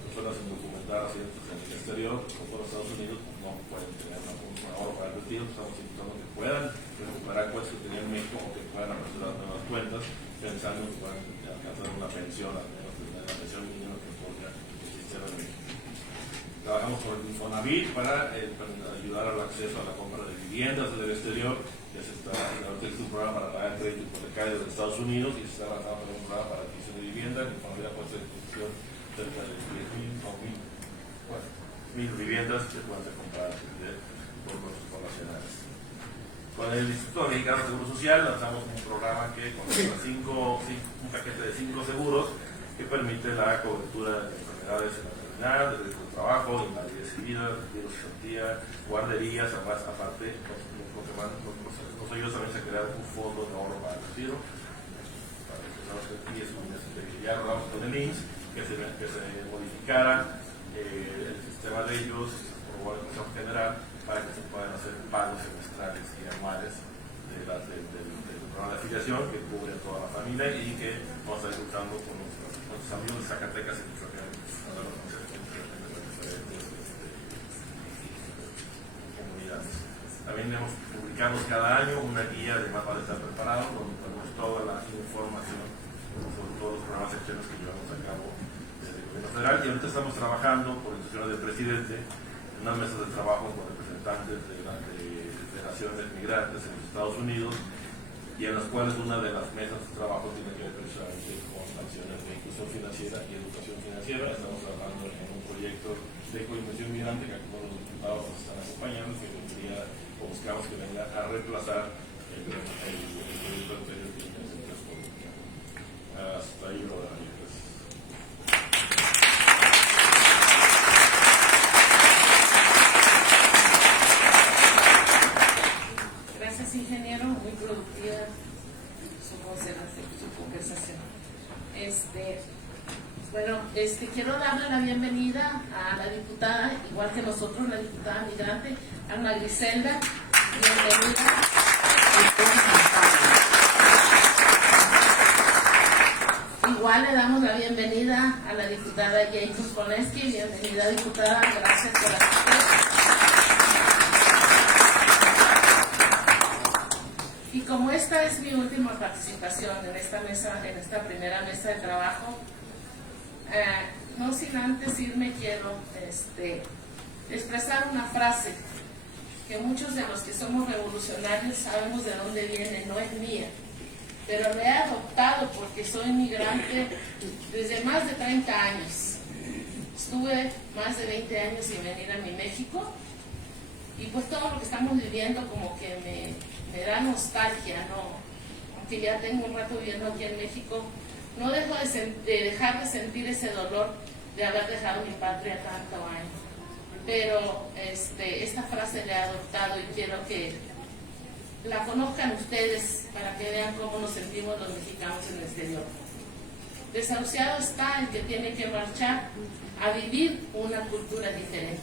personas indocumentadas en el exterior, como por los Estados Unidos, no pueden tener un ahorro para el retiro. Estamos intentando que puedan recuperar cuentas que tenían en México o que puedan aperturar nuevas cuentas, pensando que puedan alcanzar una pensión, al menos la pensión mínima que otorga el sistema de México. Trabajamos con el Infonavit para ayudar al acceso a la compra de viviendas del exterior. Ya se está un programa para pagar crédito hipotecario de Estados Unidos y se está avanzando en un programa para adquisición de vivienda. El Infonavit ha puesto a disposición cerca de 10.000 viviendas que pueden ser compradas por nuestros connacionales. Con el Instituto Mexicano de Seguro Social lanzamos un programa que contempla un paquete de 5 seguros que permite la cobertura de enfermedades en la maternidad, de riesgo de trabajo, invalidez y vida, retiro de cesantía, guarderías. Además, aparte, nos ayuda también a crear un fondo de ahorro para el retiro. Ya hablamos con el INSS que se modificara el sistema de ellos, o la Comisión General, para que se puedan hacer pagos semestrales y anuales del programa de afiliación que cubre a toda la familia y que vamos a estar luchando con nuestros amigos de Zacatecas y Michoacán, comunidades. También publicamos cada año una guía de mapa de estar preparado, donde ponemos toda la información sobre todos los programas externos que llevamos a cabo desde el gobierno federal. Y ahorita estamos trabajando por instrucciones del presidente en unas mesas de trabajo con representantes de federaciones migrantes en los Estados Unidos, y en las cuales una de las mesas de trabajo tiene que ver precisamente con acciones de inclusión financiera y educación financiera. Estamos trabajando en un proyecto de coinversión migrante que algunos de los diputados nos están acompañando, que vendría, o buscamos que venga a reemplazar el proyecto anterior que tiene el transporte. Hasta ahí lo dejaría. Gracias, ingeniero, muy productiva su conversación. Bueno, quiero darle la bienvenida a la diputada, igual que nosotros, la diputada migrante, Ana Griselda. Bienvenida. Igual le damos la bienvenida a la diputada Jane Koleski. Bienvenida, diputada, gracias por asistir. Y como esta es mi última participación en esta mesa, en esta primera mesa de trabajo, no sin antes irme quiero expresar una frase que muchos de los que somos revolucionarios sabemos de dónde viene, no es mía, pero la he adoptado porque soy migrante desde más de 30 años. Estuve más de 20 años sin venir a mi México y pues todo lo que estamos viviendo como que me da nostalgia, ¿no? Aunque ya tengo un rato viviendo aquí en México, no dejo de dejar de sentir ese dolor de haber dejado mi patria tanto año. Pero esta frase la he adoptado y quiero que la conozcan ustedes para que vean cómo nos sentimos los mexicanos en el exterior. Desahuciado está el que tiene que marchar a vivir una cultura diferente.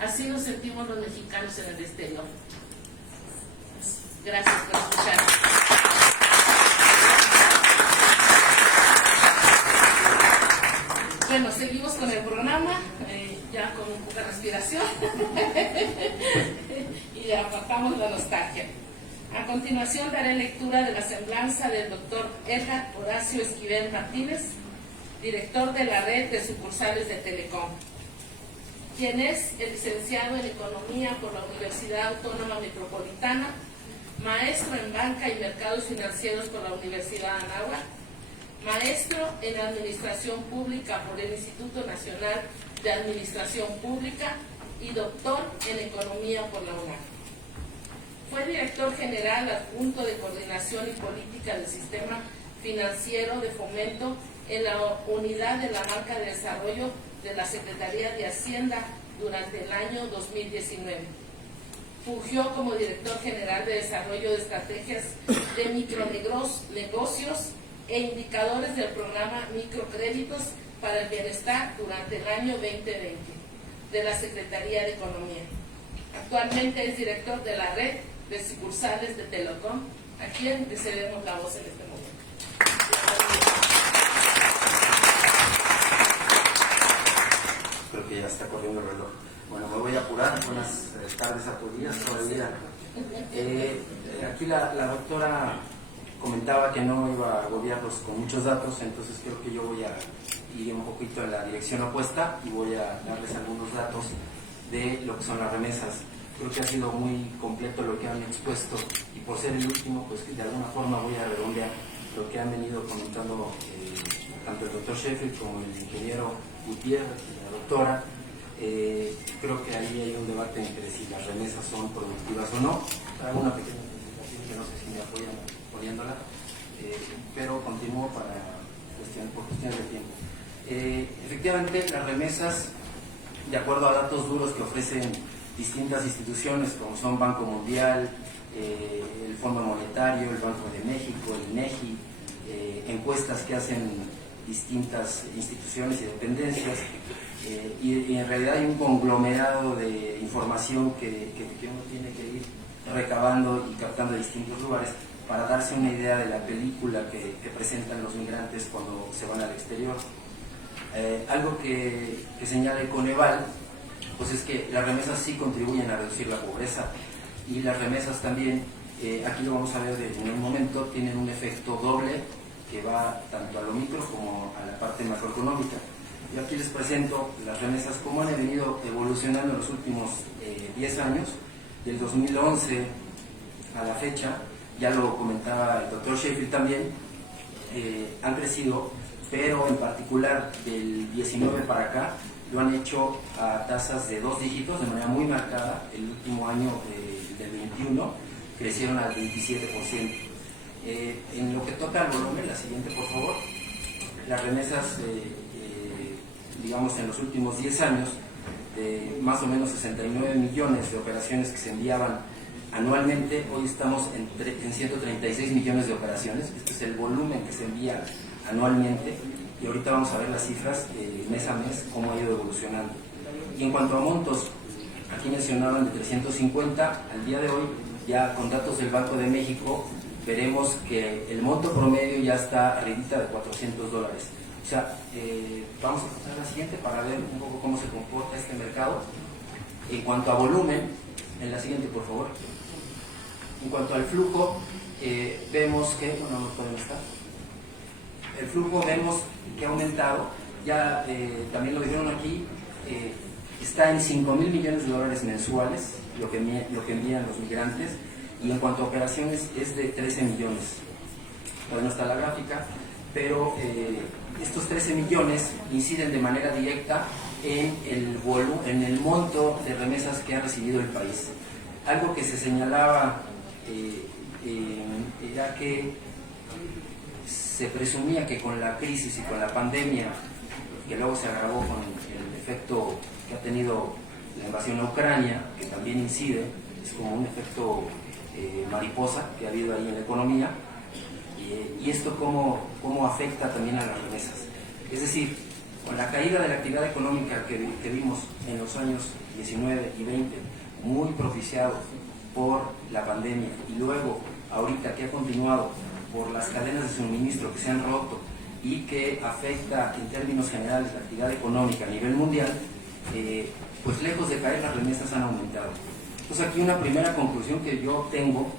Así nos sentimos los mexicanos en el exterior. Gracias por escuchar. Bueno, seguimos con el programa, ya con un poco de respiración y apartamos la nostalgia. A continuación daré lectura de la semblanza del doctor Edgar Horacio Esquivel Martínez, director de la red de sucursales de Telecom, quien es el licenciado en Economía por la Universidad Autónoma Metropolitana, maestro en Banca y Mercados Financieros por la Universidad Anáhuac, maestro en Administración Pública por el Instituto Nacional de Administración Pública y doctor en Economía por la UNAM. Fue director general adjunto de Coordinación y Política del Sistema Financiero de Fomento en la Unidad de la Banca de Desarrollo de la Secretaría de Hacienda durante el año 2019. Fungió como director general de Desarrollo de Estrategias de Micronegocios e indicadores del programa Microcréditos para el Bienestar durante el año 2020 de la Secretaría de Economía. Actualmente es director de la red de sucursales de Telecom, a quien le cedemos la voz en este momento. Creo que ya está corriendo el reloj. Bueno, me voy a apurar. Buenas tardes a todos días, todo el día. Aquí la doctora comentaba que no iba a agobiarlos con muchos datos, entonces creo que yo voy a ir un poquito en la dirección opuesta y voy a darles algunos datos de lo que son las remesas. Creo que ha sido muy completo lo que han expuesto y por ser el último, pues de alguna forma voy a redondear lo que han venido comentando tanto el doctor Sheffield como el ingeniero Gutiérrez y la doctora. Creo que ahí hay un debate entre si las remesas son productivas o no. Hago una pequeña presentación que no sé si me apoyan poniéndola, pero continúo por cuestiones de tiempo. Efectivamente, las remesas, de acuerdo a datos duros que ofrecen distintas instituciones como son Banco Mundial, el Fondo Monetario, el Banco de México, el INEGI, encuestas que hacen distintas instituciones y dependencias, y en realidad hay un conglomerado de información que uno tiene que ir recabando y captando de distintos lugares para darse una idea de la película que presentan los migrantes cuando se van al exterior. Algo que señala el Coneval, pues es que las remesas sí contribuyen a reducir la pobreza, y las remesas también, aquí lo vamos a ver en un momento, tienen un efecto doble que va tanto a lo micro como a la parte macroeconómica. Yo aquí les presento las remesas, cómo han venido evolucionando en los últimos 10 años, del 2011 a la fecha. Ya lo comentaba el doctor Sheffield también, han crecido, pero en particular del 19 para acá lo han hecho a tasas de 2 dígitos de manera muy marcada. El último año del 21 crecieron al 27%. En lo que toca al volumen, la siguiente por favor, las remesas, digamos en los últimos 10 años, de más o menos 69 millones de operaciones que se enviaban anualmente, hoy estamos en 136 millones de operaciones. Este es el volumen que se envía anualmente, y ahorita vamos a ver las cifras mes a mes, cómo ha ido evolucionando. Y en cuanto a montos, aquí mencionaban de 350, al día de hoy, ya con datos del Banco de México, veremos que el monto promedio ya está arribita de $400. O sea, vamos a pasar a la siguiente para ver un poco cómo se comporta este mercado. En cuanto a volumen, en la siguiente por favor. En cuanto al flujo, vemos que, bueno, no pueden estar. El flujo vemos que ha aumentado, ya también lo dijeron aquí, está en $5,000 millones mensuales, lo que envían los migrantes, y en cuanto a operaciones es de 13 millones. Todavía no está la gráfica, pero estos 13 millones inciden de manera directa en el monto de remesas que ha recibido el país. Algo que se señalaba era que se presumía que con la crisis y con la pandemia, que luego se agravó con el efecto que ha tenido la invasión a Ucrania, que también incide, es como un efecto mariposa que ha habido ahí en la economía, y esto cómo afecta también a las remesas. Es decir, con la caída de la actividad económica que vimos en los años 19 y 20, muy propiciado por la pandemia, y luego ahorita que ha continuado por las cadenas de suministro que se han roto y que afecta en términos generales la actividad económica a nivel mundial, pues lejos de caer, las remesas han aumentado. Entonces aquí una primera conclusión que yo tengo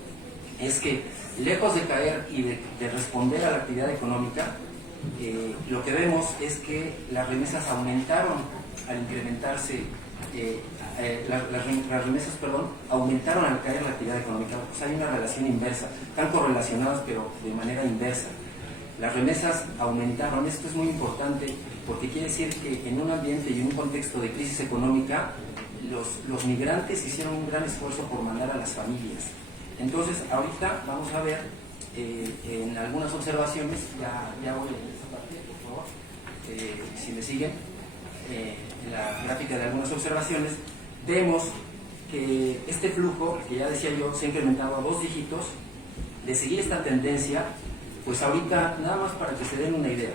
es que lejos de caer y de responder a la actividad económica, lo que vemos es que las remesas aumentaron al incrementarse, las remesas, aumentaron al caer la actividad económica. Pues hay una relación inversa, están correlacionadas pero de manera inversa. Las remesas aumentaron, esto es muy importante porque quiere decir que en un ambiente y en un contexto de crisis económica, los migrantes hicieron un gran esfuerzo por mandar a las familias. Entonces, ahorita vamos a ver en algunas observaciones, ya voy a esa parte, por favor, si me siguen, en la gráfica de algunas observaciones, vemos que este flujo, que ya decía yo, se ha incrementado a 2 dígitos. De seguir esta tendencia, pues ahorita, nada más para que se den una idea,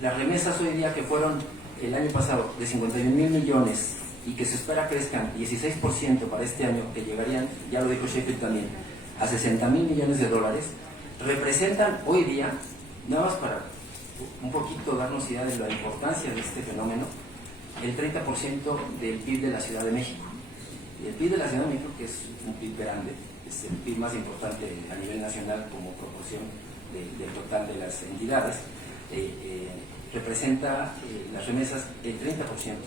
las remesas hoy día que fueron el año pasado de 51,000 millones y que se espera crezcan 16% para este año, que llegarían, ya lo dijo Sheffield también, a 60,000 millones de dólares, representan hoy día, nada más para un poquito darnos idea de la importancia de este fenómeno, el 30% del PIB de la Ciudad de México. Y el PIB de la Ciudad de México, que es un PIB grande, es el PIB más importante a nivel nacional como proporción del total de las entidades, representa las remesas el 30%,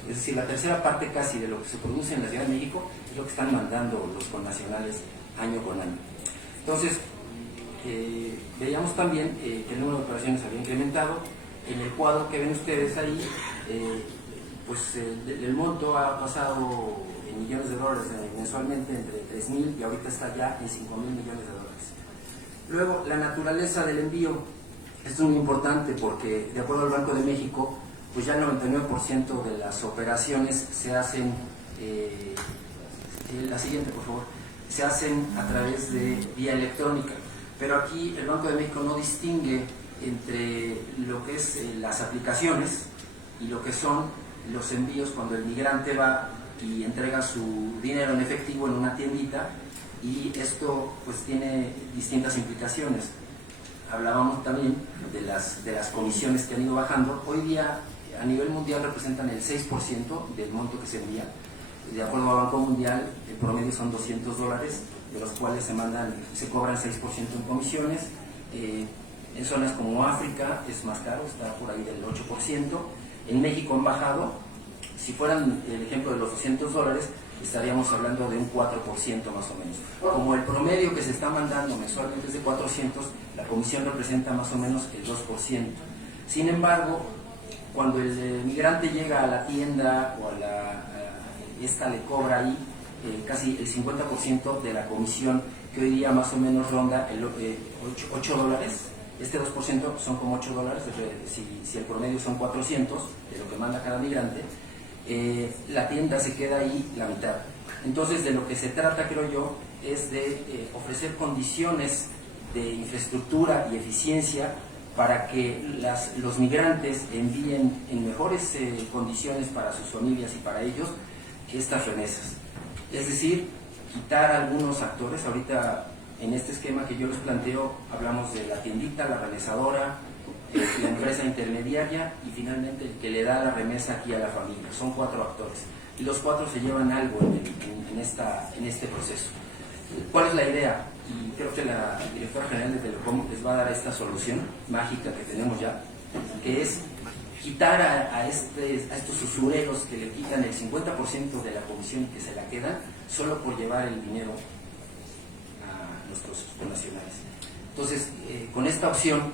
es decir, la tercera parte casi de lo que se produce en la Ciudad de México es lo que están mandando los connacionales año con año. Entonces, veíamos también que el número de operaciones había incrementado. En el cuadro que ven ustedes ahí, pues el monto ha pasado en millones de dólares mensualmente entre 3,000 y ahorita está ya en 5,000 millones de dólares. Luego, la naturaleza del envío. Esto es muy importante porque, de acuerdo al Banco de México, pues ya el 99% de las operaciones se hacen, la siguiente por favor, se hacen a través de vía electrónica. Pero aquí el Banco de México no distingue entre lo que es las aplicaciones y lo que son los envíos cuando el migrante va y entrega su dinero en efectivo en una tiendita, y esto pues tiene distintas implicaciones. Hablábamos también de las comisiones que han ido bajando. Hoy día a nivel mundial representan el 6% del monto que se envía. De acuerdo al Banco Mundial, el promedio son $200, de los cuales se cobran 6% en comisiones. En zonas como África es más caro, está por ahí del 8%. En México han bajado. Si fueran el ejemplo de los $200, estaríamos hablando de un 4% más o menos. Como el promedio que se está mandando mensualmente es de 400, la comisión representa más o menos el 2%. Sin embargo, cuando el migrante llega a la tienda o esta le cobra ahí casi el 50% de la comisión, que hoy día más o menos ronda el $8. Este 2% son como $8, si el promedio son 400 de lo que manda cada migrante, la tienda se queda ahí la mitad. Entonces, de lo que se trata, creo yo, es de ofrecer condiciones de infraestructura y eficiencia para que los migrantes envíen en mejores condiciones para sus familias y para ellos estas remesas. Es decir, quitar algunos actores. Ahorita En este esquema que yo les planteo, hablamos de la tiendita, la remesadora, la empresa intermediaria y finalmente el que le da la remesa aquí a la familia. Son 4 actores y los 4 se llevan algo en este proceso. ¿Cuál es la idea? Y creo que la directora general de Telecom les va a dar esta solución mágica que tenemos ya, que es quitar a estos usureros que le quitan el 50% de la comisión que se la quedan solo por llevar el dinero a nuestros connacionales. Entonces, con esta opción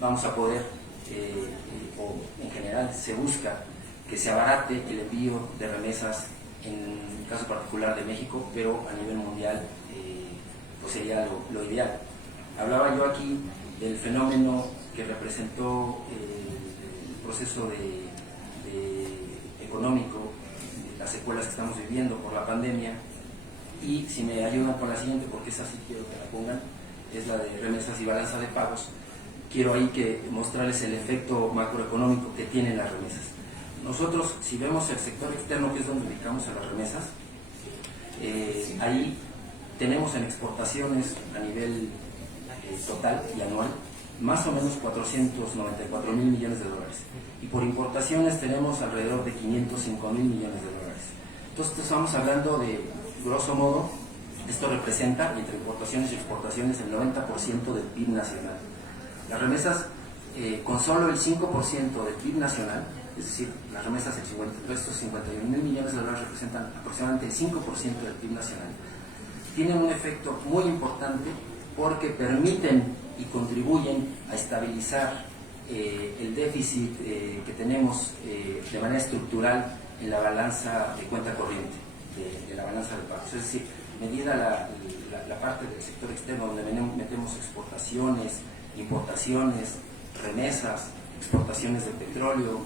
vamos a poder, o en general se busca que se abarate el envío de remesas, en el caso particular de México, pero a nivel mundial pues sería lo ideal. Hablaba yo aquí del fenómeno que representó el proceso económico, las secuelas que estamos viviendo por la pandemia, y si me ayudan con la siguiente, porque esa sí quiero que la pongan, es la de remesas y balanza de pagos. Quiero ahí mostrarles el efecto macroeconómico que tienen las remesas. Nosotros, si vemos el sector externo, que es donde ubicamos a las remesas, ahí tenemos en exportaciones a nivel total y anual más o menos 494 mil millones de dólares, y por importaciones tenemos alrededor de 505 mil millones de dólares. Entonces estamos hablando de, grosso modo, esto representa, entre importaciones y exportaciones, el 90% del PIB nacional. Las remesas, con solo el 5% del PIB nacional, es decir, las remesas, estos 51 mil millones de dólares representan aproximadamente el 5% del PIB nacional, tienen un efecto muy importante porque permiten y contribuyen a estabilizar el déficit que tenemos de manera estructural en la balanza de cuenta corriente, de la balanza de pagos. Es decir, medida la parte del sector externo donde metemos exportaciones, importaciones, remesas, exportaciones de petróleo,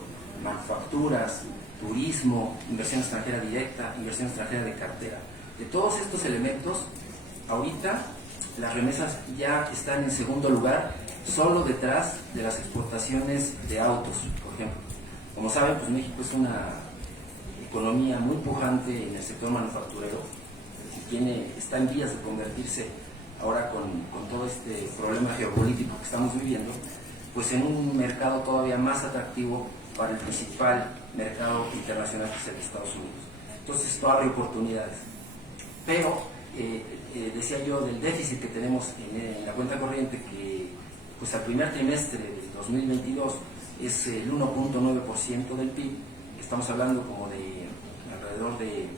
manufacturas, turismo, inversión extranjera directa, inversión extranjera de cartera. De todos estos elementos, ahorita las remesas ya están en segundo lugar, solo detrás de las exportaciones de autos, por ejemplo. Como saben, pues México es una economía muy pujante en el sector manufacturero, está en vías de convertirse ahora con todo este problema geopolítico que estamos viviendo, pues en un mercado todavía más atractivo para el principal mercado internacional, que es el de Estados Unidos. Entonces esto abre oportunidades. Pero decía yo del déficit que tenemos en la cuenta corriente, que pues al primer trimestre del 2022 es el 1.9% del PIB. Estamos hablando como de alrededor de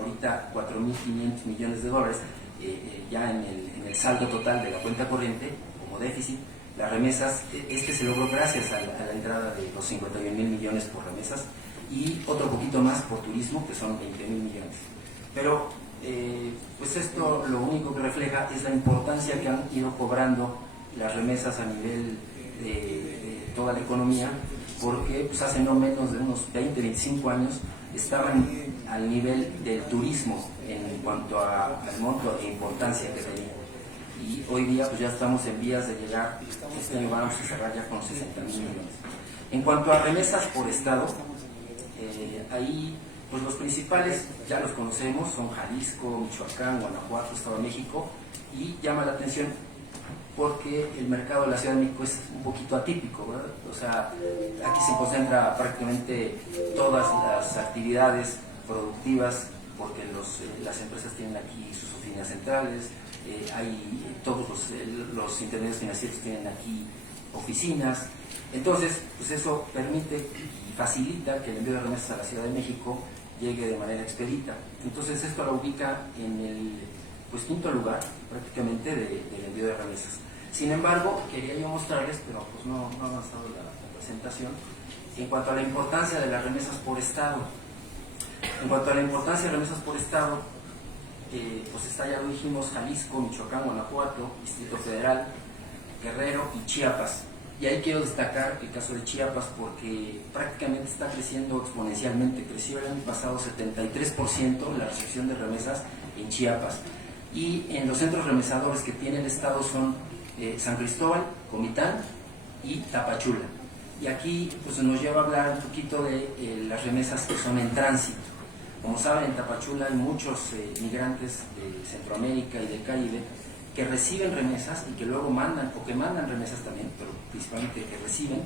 ahorita 4.500 millones de dólares ya en el saldo total de la cuenta corriente como déficit. Las remesas, se logró gracias a la entrada de los 51 mil millones por remesas y otro poquito más por turismo, que son 20 mil millones. Pero pues esto lo único que refleja es la importancia que han ido cobrando las remesas a nivel de toda la economía, porque pues hace no menos de unos 20, 25 años estaban al nivel del turismo en cuanto al monto e importancia que tenía. Y hoy día pues ya estamos en vías de llegar, este año vamos a cerrar ya con 60 mil millones. En cuanto a remesas por estado, ahí pues los principales ya los conocemos, son Jalisco, Michoacán, Guanajuato, Estado de México, y llama la atención porque el mercado de la Ciudad de México es un poquito atípico, ¿verdad? O sea, aquí se concentra prácticamente todas las actividades productivas, porque las empresas tienen aquí sus oficinas centrales, todos los intermediarios financieros tienen aquí oficinas. Entonces, pues eso permite y facilita que el envío de remesas a la Ciudad de México llegue de manera expedita. Entonces esto la ubica en el quinto lugar prácticamente del envío de remesas. Sin embargo, quería yo mostrarles, pero pues no ha avanzado la presentación, en cuanto a la importancia de las remesas por estado. En cuanto a la importancia de remesas por estado, pues está, ya lo dijimos, Jalisco, Michoacán, Guanajuato, Distrito Federal, Guerrero y Chiapas. Y ahí quiero destacar el caso de Chiapas porque prácticamente está creciendo exponencialmente. Creció el año pasado 73% la recepción de remesas en Chiapas. Y en los centros remesadores que tiene el estado son San Cristóbal, Comitán y Tapachula. Y aquí pues nos lleva a hablar un poquito de las remesas que son en tránsito. Como saben, en Tapachula hay muchos migrantes de Centroamérica y del Caribe que reciben remesas y que luego mandan, o que mandan remesas también, pero principalmente que reciben,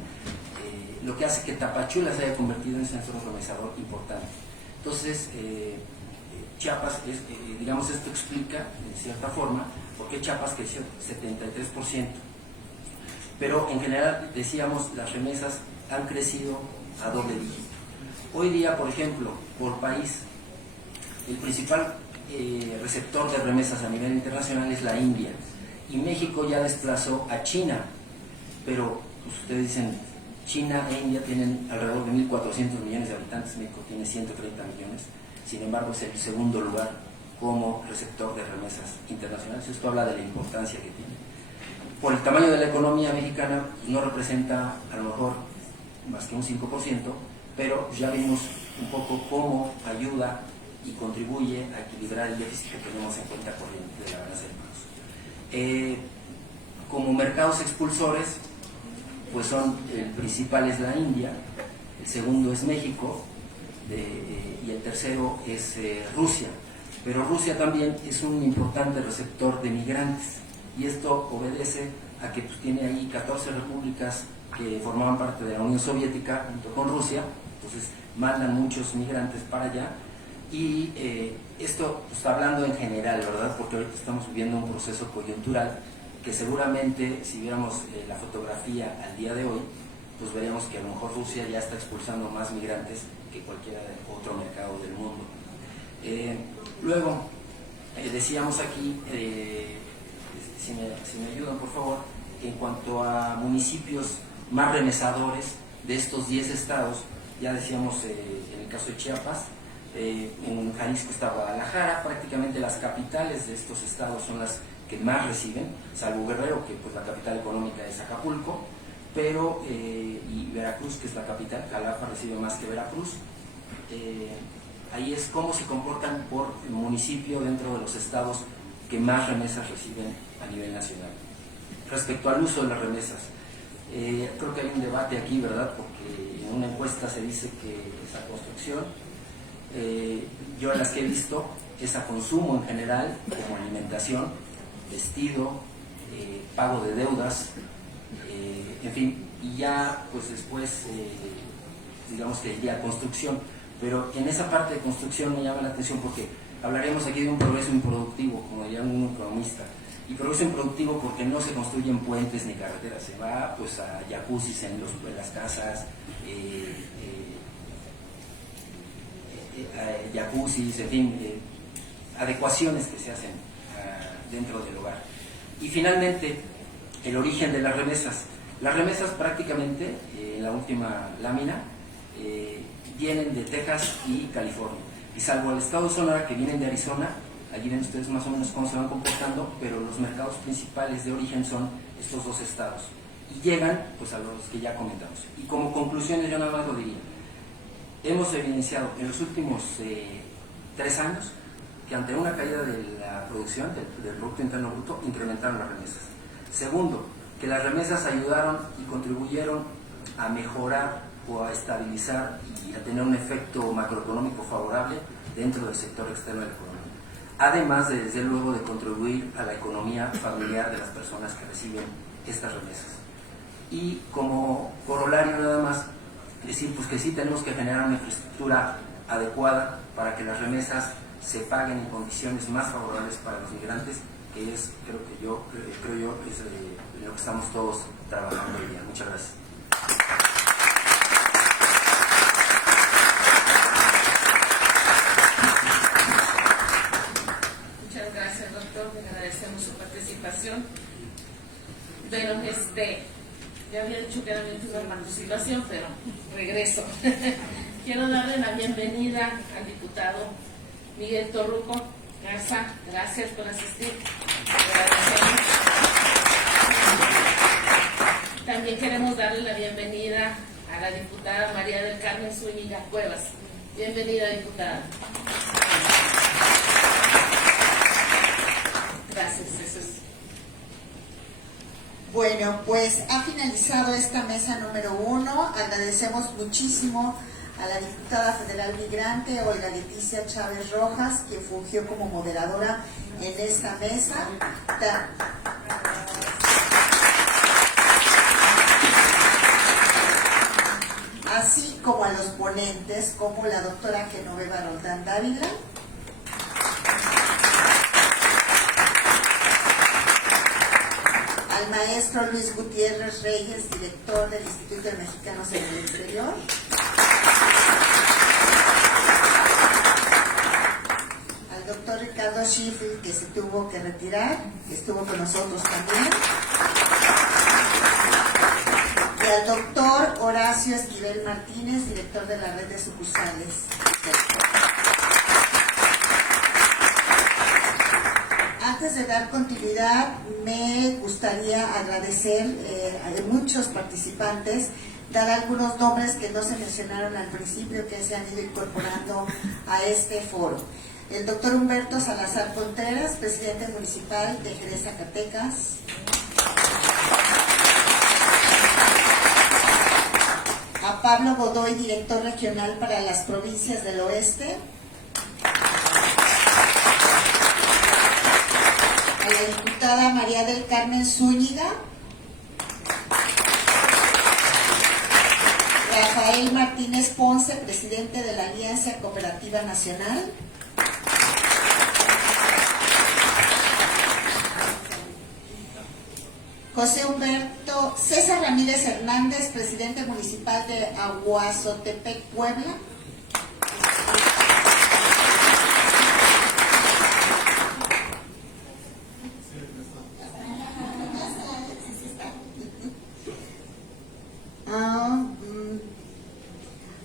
lo que hace que Tapachula se haya convertido en un centro remesador importante. Entonces, Chiapas, digamos, esto explica, de cierta forma, por qué Chiapas creció 73%. Pero en general, decíamos, las remesas han crecido a doble dígito. Hoy día, por ejemplo, por país, el principal receptor de remesas a nivel internacional es la India, y México ya desplazó a China, pero pues, ustedes dicen, China e India tienen alrededor de 1.400 millones de habitantes, México tiene 130 millones, sin embargo es el segundo lugar como receptor de remesas internacionales. Esto habla de la importancia que tiene. Por el tamaño de la economía mexicana, no representa a lo mejor más que un 5%, pero ya vimos un poco cómo ayuda y contribuye a equilibrar el déficit que tenemos en cuenta corriente de la balanza de pagos. Como mercados expulsores, pues son, el principal es la India, el segundo es México y el tercero es Rusia. Pero Rusia también es un importante receptor de migrantes, y esto obedece a que pues, tiene ahí 14 repúblicas que formaban parte de la Unión Soviética junto con Rusia, entonces mandan muchos migrantes para allá. Y esto está hablando en general, ¿verdad? Porque ahorita estamos viviendo un proceso coyuntural que seguramente, si viéramos la fotografía al día de hoy, pues veríamos que a lo mejor Rusia ya está expulsando más migrantes que cualquier otro mercado del mundo. Luego, decíamos aquí, si me ayudan por favor, que en cuanto a municipios más remesadores de estos 10 estados, ya decíamos en el caso de Chiapas, en Jalisco está Guadalajara, prácticamente las capitales de estos estados son las que más reciben, salvo Guerrero, que pues la capital económica es Acapulco, pero y Veracruz, que es la capital, Jalapa recibe más que Veracruz. Ahí es cómo se comportan por municipio dentro de los estados que más remesas reciben a nivel nacional. Respecto al uso de las remesas, creo que hay un debate aquí, ¿verdad? Porque en una encuesta se dice que es a construcción. Yo en las que he visto es a consumo en general, como alimentación, vestido, pago de deudas, en fin, y ya pues después digamos que iría a construcción. Pero en esa parte de construcción me llama la atención porque hablaremos aquí de un progreso improductivo, como diría un economista. Y progreso improductivo porque no se construyen puentes ni carreteras, se va pues a jacuzzis en las casas, jacuzzis, en fin, adecuaciones que se hacen dentro del hogar. Y finalmente, el origen de las remesas. Las remesas prácticamente, en la última lámina, vienen de Texas y California. Y salvo el estado de Sonora, que vienen de Arizona, allí ven ustedes más o menos cómo se van comportando, pero los mercados principales de origen son estos dos estados. Y llegan pues a los que ya comentamos. Y como conclusiones yo nada más lo diría. Hemos evidenciado en los últimos 3 años que ante una caída de la producción del Producto Interno Bruto incrementaron las remesas. Segundo, que las remesas ayudaron y contribuyeron a mejorar o a estabilizar y a tener un efecto macroeconómico favorable dentro del sector externo de la economía. Además de, desde luego, de contribuir a la economía familiar de las personas que reciben estas remesas. Y como corolario nada más, decir pues que sí tenemos que generar una infraestructura adecuada para que las remesas se paguen en condiciones más favorables para los migrantes, que es, creo yo, es lo que estamos todos trabajando hoy día. Muchas gracias. Muchas gracias, doctor. Le agradecemos su participación. Pero ya había dicho que era mi última participación, pero regreso. Quiero darle la bienvenida al diputado Miguel Torruco Garza. Gracias por asistir. Agradecemos. También queremos darle la bienvenida a la diputada María del Carmen Zúñiga Cuevas. Bienvenida, diputada. Gracias, eso es. Bueno, pues ha finalizado esta mesa número 1. Agradecemos muchísimo a la diputada federal migrante Olga Leticia Chávez Rojas, quien fungió como moderadora en esta mesa. Así como a los ponentes, como la doctora Genoveva Roldán Dávila, al maestro Luis Gutiérrez Reyes, director del Instituto de Mexicanos en el Exterior, al doctor Ricardo Schiffel, que se tuvo que retirar, que estuvo con nosotros también, y al doctor Horacio Esquivel Martínez, director de la red de sucursales. Antes de dar continuidad, me gustaría agradecer a muchos participantes, dar algunos nombres que no se mencionaron al principio, que se han ido incorporando a este foro. El doctor Humberto Salazar Contreras, presidente municipal de Jerez, Zacatecas. A Pablo Godoy, director regional para las provincias del oeste. A la diputada María del Carmen Zúñiga. Rafael Martínez Ponce, presidente de la Alianza Cooperativa Nacional. César Ramírez Hernández, presidente municipal de Aguazotepec, Puebla.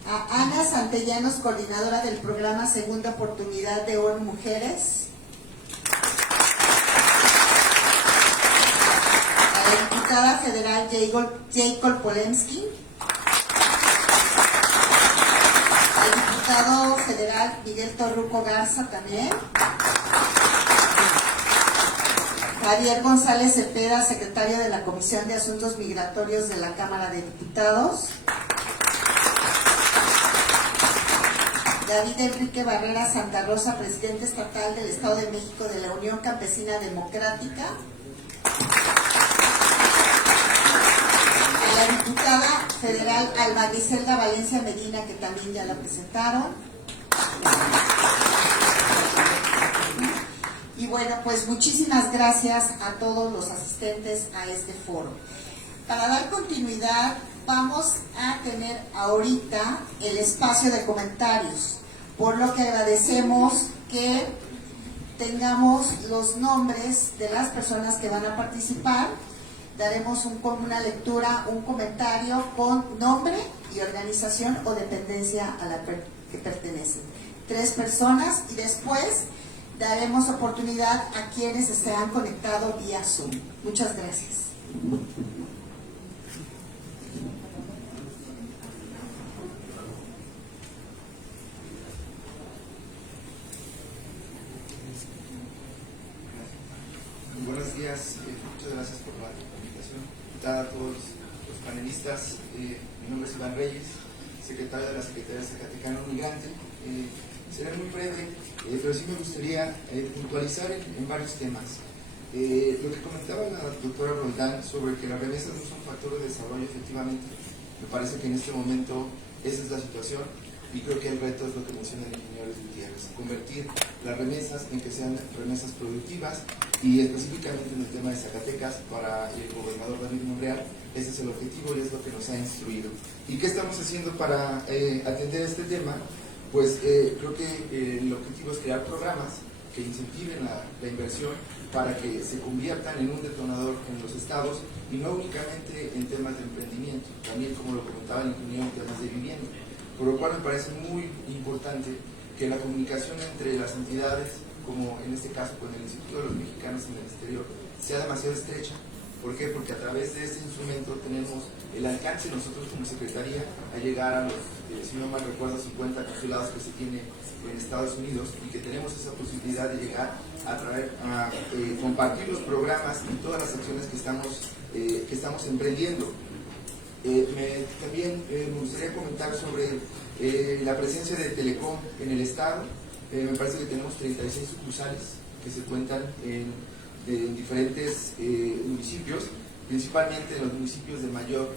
A Ana Santellanos, coordinadora del programa Segunda Oportunidad de ONU Mujeres. A la diputada federal Jacob Polemski. Al diputado federal Miguel Torruco Garza también. Javier González Cepeda, secretario de la Comisión de Asuntos Migratorios de la Cámara de Diputados. David Enrique Barrera Santa Rosa, presidente estatal del Estado de México de la Unión Campesina Democrática. A la diputada federal Alma Griselda Valencia Medina, que también ya la presentaron. Y bueno, pues muchísimas gracias a todos los asistentes a este foro. Para dar continuidad, vamos a tener ahorita el espacio de comentarios, por lo que agradecemos que tengamos los nombres de las personas que van a participar. Daremos una lectura, un comentario con nombre y organización o dependencia a la que pertenecen. 3 personas, y después daremos oportunidad a quienes se han conectado vía Zoom. Muchas gracias. Buenos días, muchas gracias por la invitación. A todos los panelistas, mi nombre es Iván Reyes, secretario de la Secretaría Zacatecana Migrante. Será muy breve, pero sí me gustaría puntualizar en varios temas. Lo que comentaba la doctora Roldán sobre que las remesas no son factores de desarrollo, efectivamente, me parece que en este momento esa es la situación, y creo que el reto es lo que menciona el ingeniero Gutiérrez, convertir las remesas en que sean remesas productivas, y específicamente en el tema de Zacatecas, para el gobernador David Monreal, ese es el objetivo y es lo que nos ha instruido. ¿Y qué estamos haciendo para atender este tema? Pues creo que el objetivo es crear programas que incentiven la inversión para que se conviertan en un detonador en los estados, y no únicamente en temas de emprendimiento, también, como lo comentaba el ingeniero, en temas de vivienda. Por lo cual me parece muy importante que la comunicación entre las entidades, como en este caso con el Instituto de los Mexicanos en el Exterior, sea demasiado estrecha. ¿Por qué? Porque a través de este instrumento tenemos el alcance nosotros como Secretaría a llegar a los, si no mal recuerdo, 50 consulados que se tiene en Estados Unidos, y que tenemos esa posibilidad de llegar a compartir los programas y todas las acciones que estamos emprendiendo. También me gustaría comentar sobre La presencia de Telecom en el Estado, me parece que tenemos 36 sucursales que se cuentan en diferentes municipios, principalmente en los municipios de mayor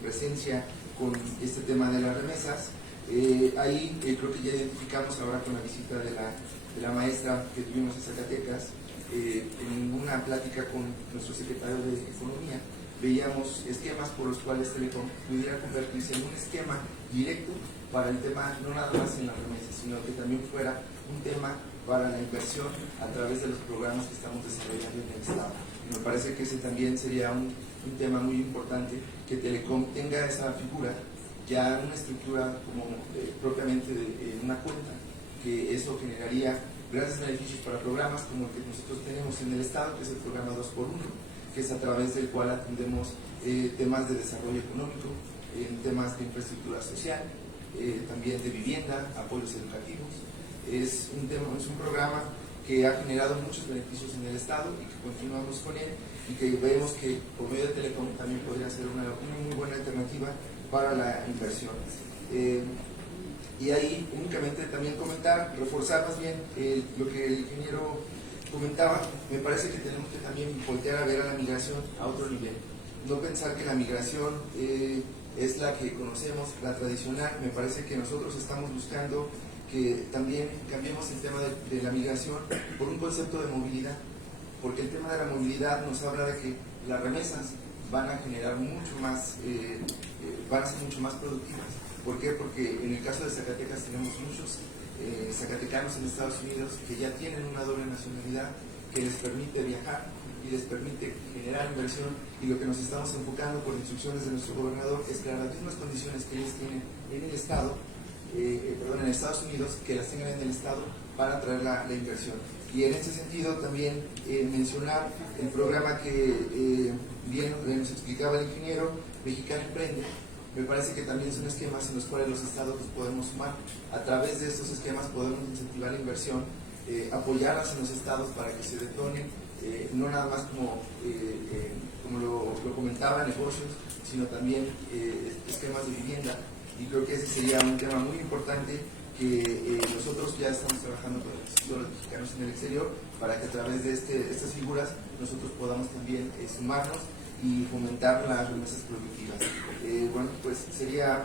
presencia con este tema de las remesas. Ahí creo que ya identificamos ahora con la visita de la maestra que tuvimos en Zacatecas, en una plática con nuestro secretario de Economía, veíamos esquemas por los cuales Telecom pudiera convertirse en un esquema directo para el tema, no nada más en las remesas, sino que también fuera un tema para la inversión a través de los programas que estamos desarrollando en el Estado. Y me parece que ese también sería un tema muy importante, que Telecom tenga esa figura, ya una estructura como propiamente de una cuenta, que eso generaría grandes beneficios para programas como el que nosotros tenemos en el Estado, que es el programa 2x1, que es a través del cual atendemos temas de desarrollo económico, temas de infraestructura social, también de vivienda, apoyos educativos. Es un programa que ha generado muchos beneficios en el Estado y que continuamos con él, y que vemos que por medio de Telecom también podría ser una muy buena alternativa para la inversión. Y ahí únicamente también comentar, reforzar más bien lo que el ingeniero comentaba. Me parece que tenemos que también voltear a ver a la migración a otro nivel. No pensar que la migración es la que conocemos, la tradicional. Me parece que nosotros estamos buscando que también cambiemos el tema de la migración por un concepto de movilidad, porque el tema de la movilidad nos habla de que las remesas van a generar mucho más, van a ser mucho más productivas. ¿Por qué? Porque en el caso de Zacatecas tenemos muchos zacatecanos en Estados Unidos que ya tienen una doble nacionalidad que les permite viajar y les permite generar inversión, y lo que nos estamos enfocando por instrucciones de nuestro gobernador es crear las mismas condiciones que ellos tienen en el Estado, en Estados Unidos, que las tengan en el Estado para atraer la inversión. Y en este sentido también mencionar el programa que bien nos explicaba el ingeniero, Mexicano Emprende. Me parece que también son esquemas en los cuales los estados nos podemos sumar. A través de estos esquemas podemos incentivar la inversión, apoyarlas en los estados para que se detonen, no nada más como lo comentaba, negocios, sino también esquemas de vivienda. Y creo que ese sería un tema muy importante que nosotros ya estamos trabajando con los mexicanos en el exterior, para que a través de estas figuras nosotros podamos también sumarnos y fomentar las remesas productivas. Bueno, pues sería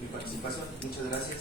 mi participación. Muchas gracias.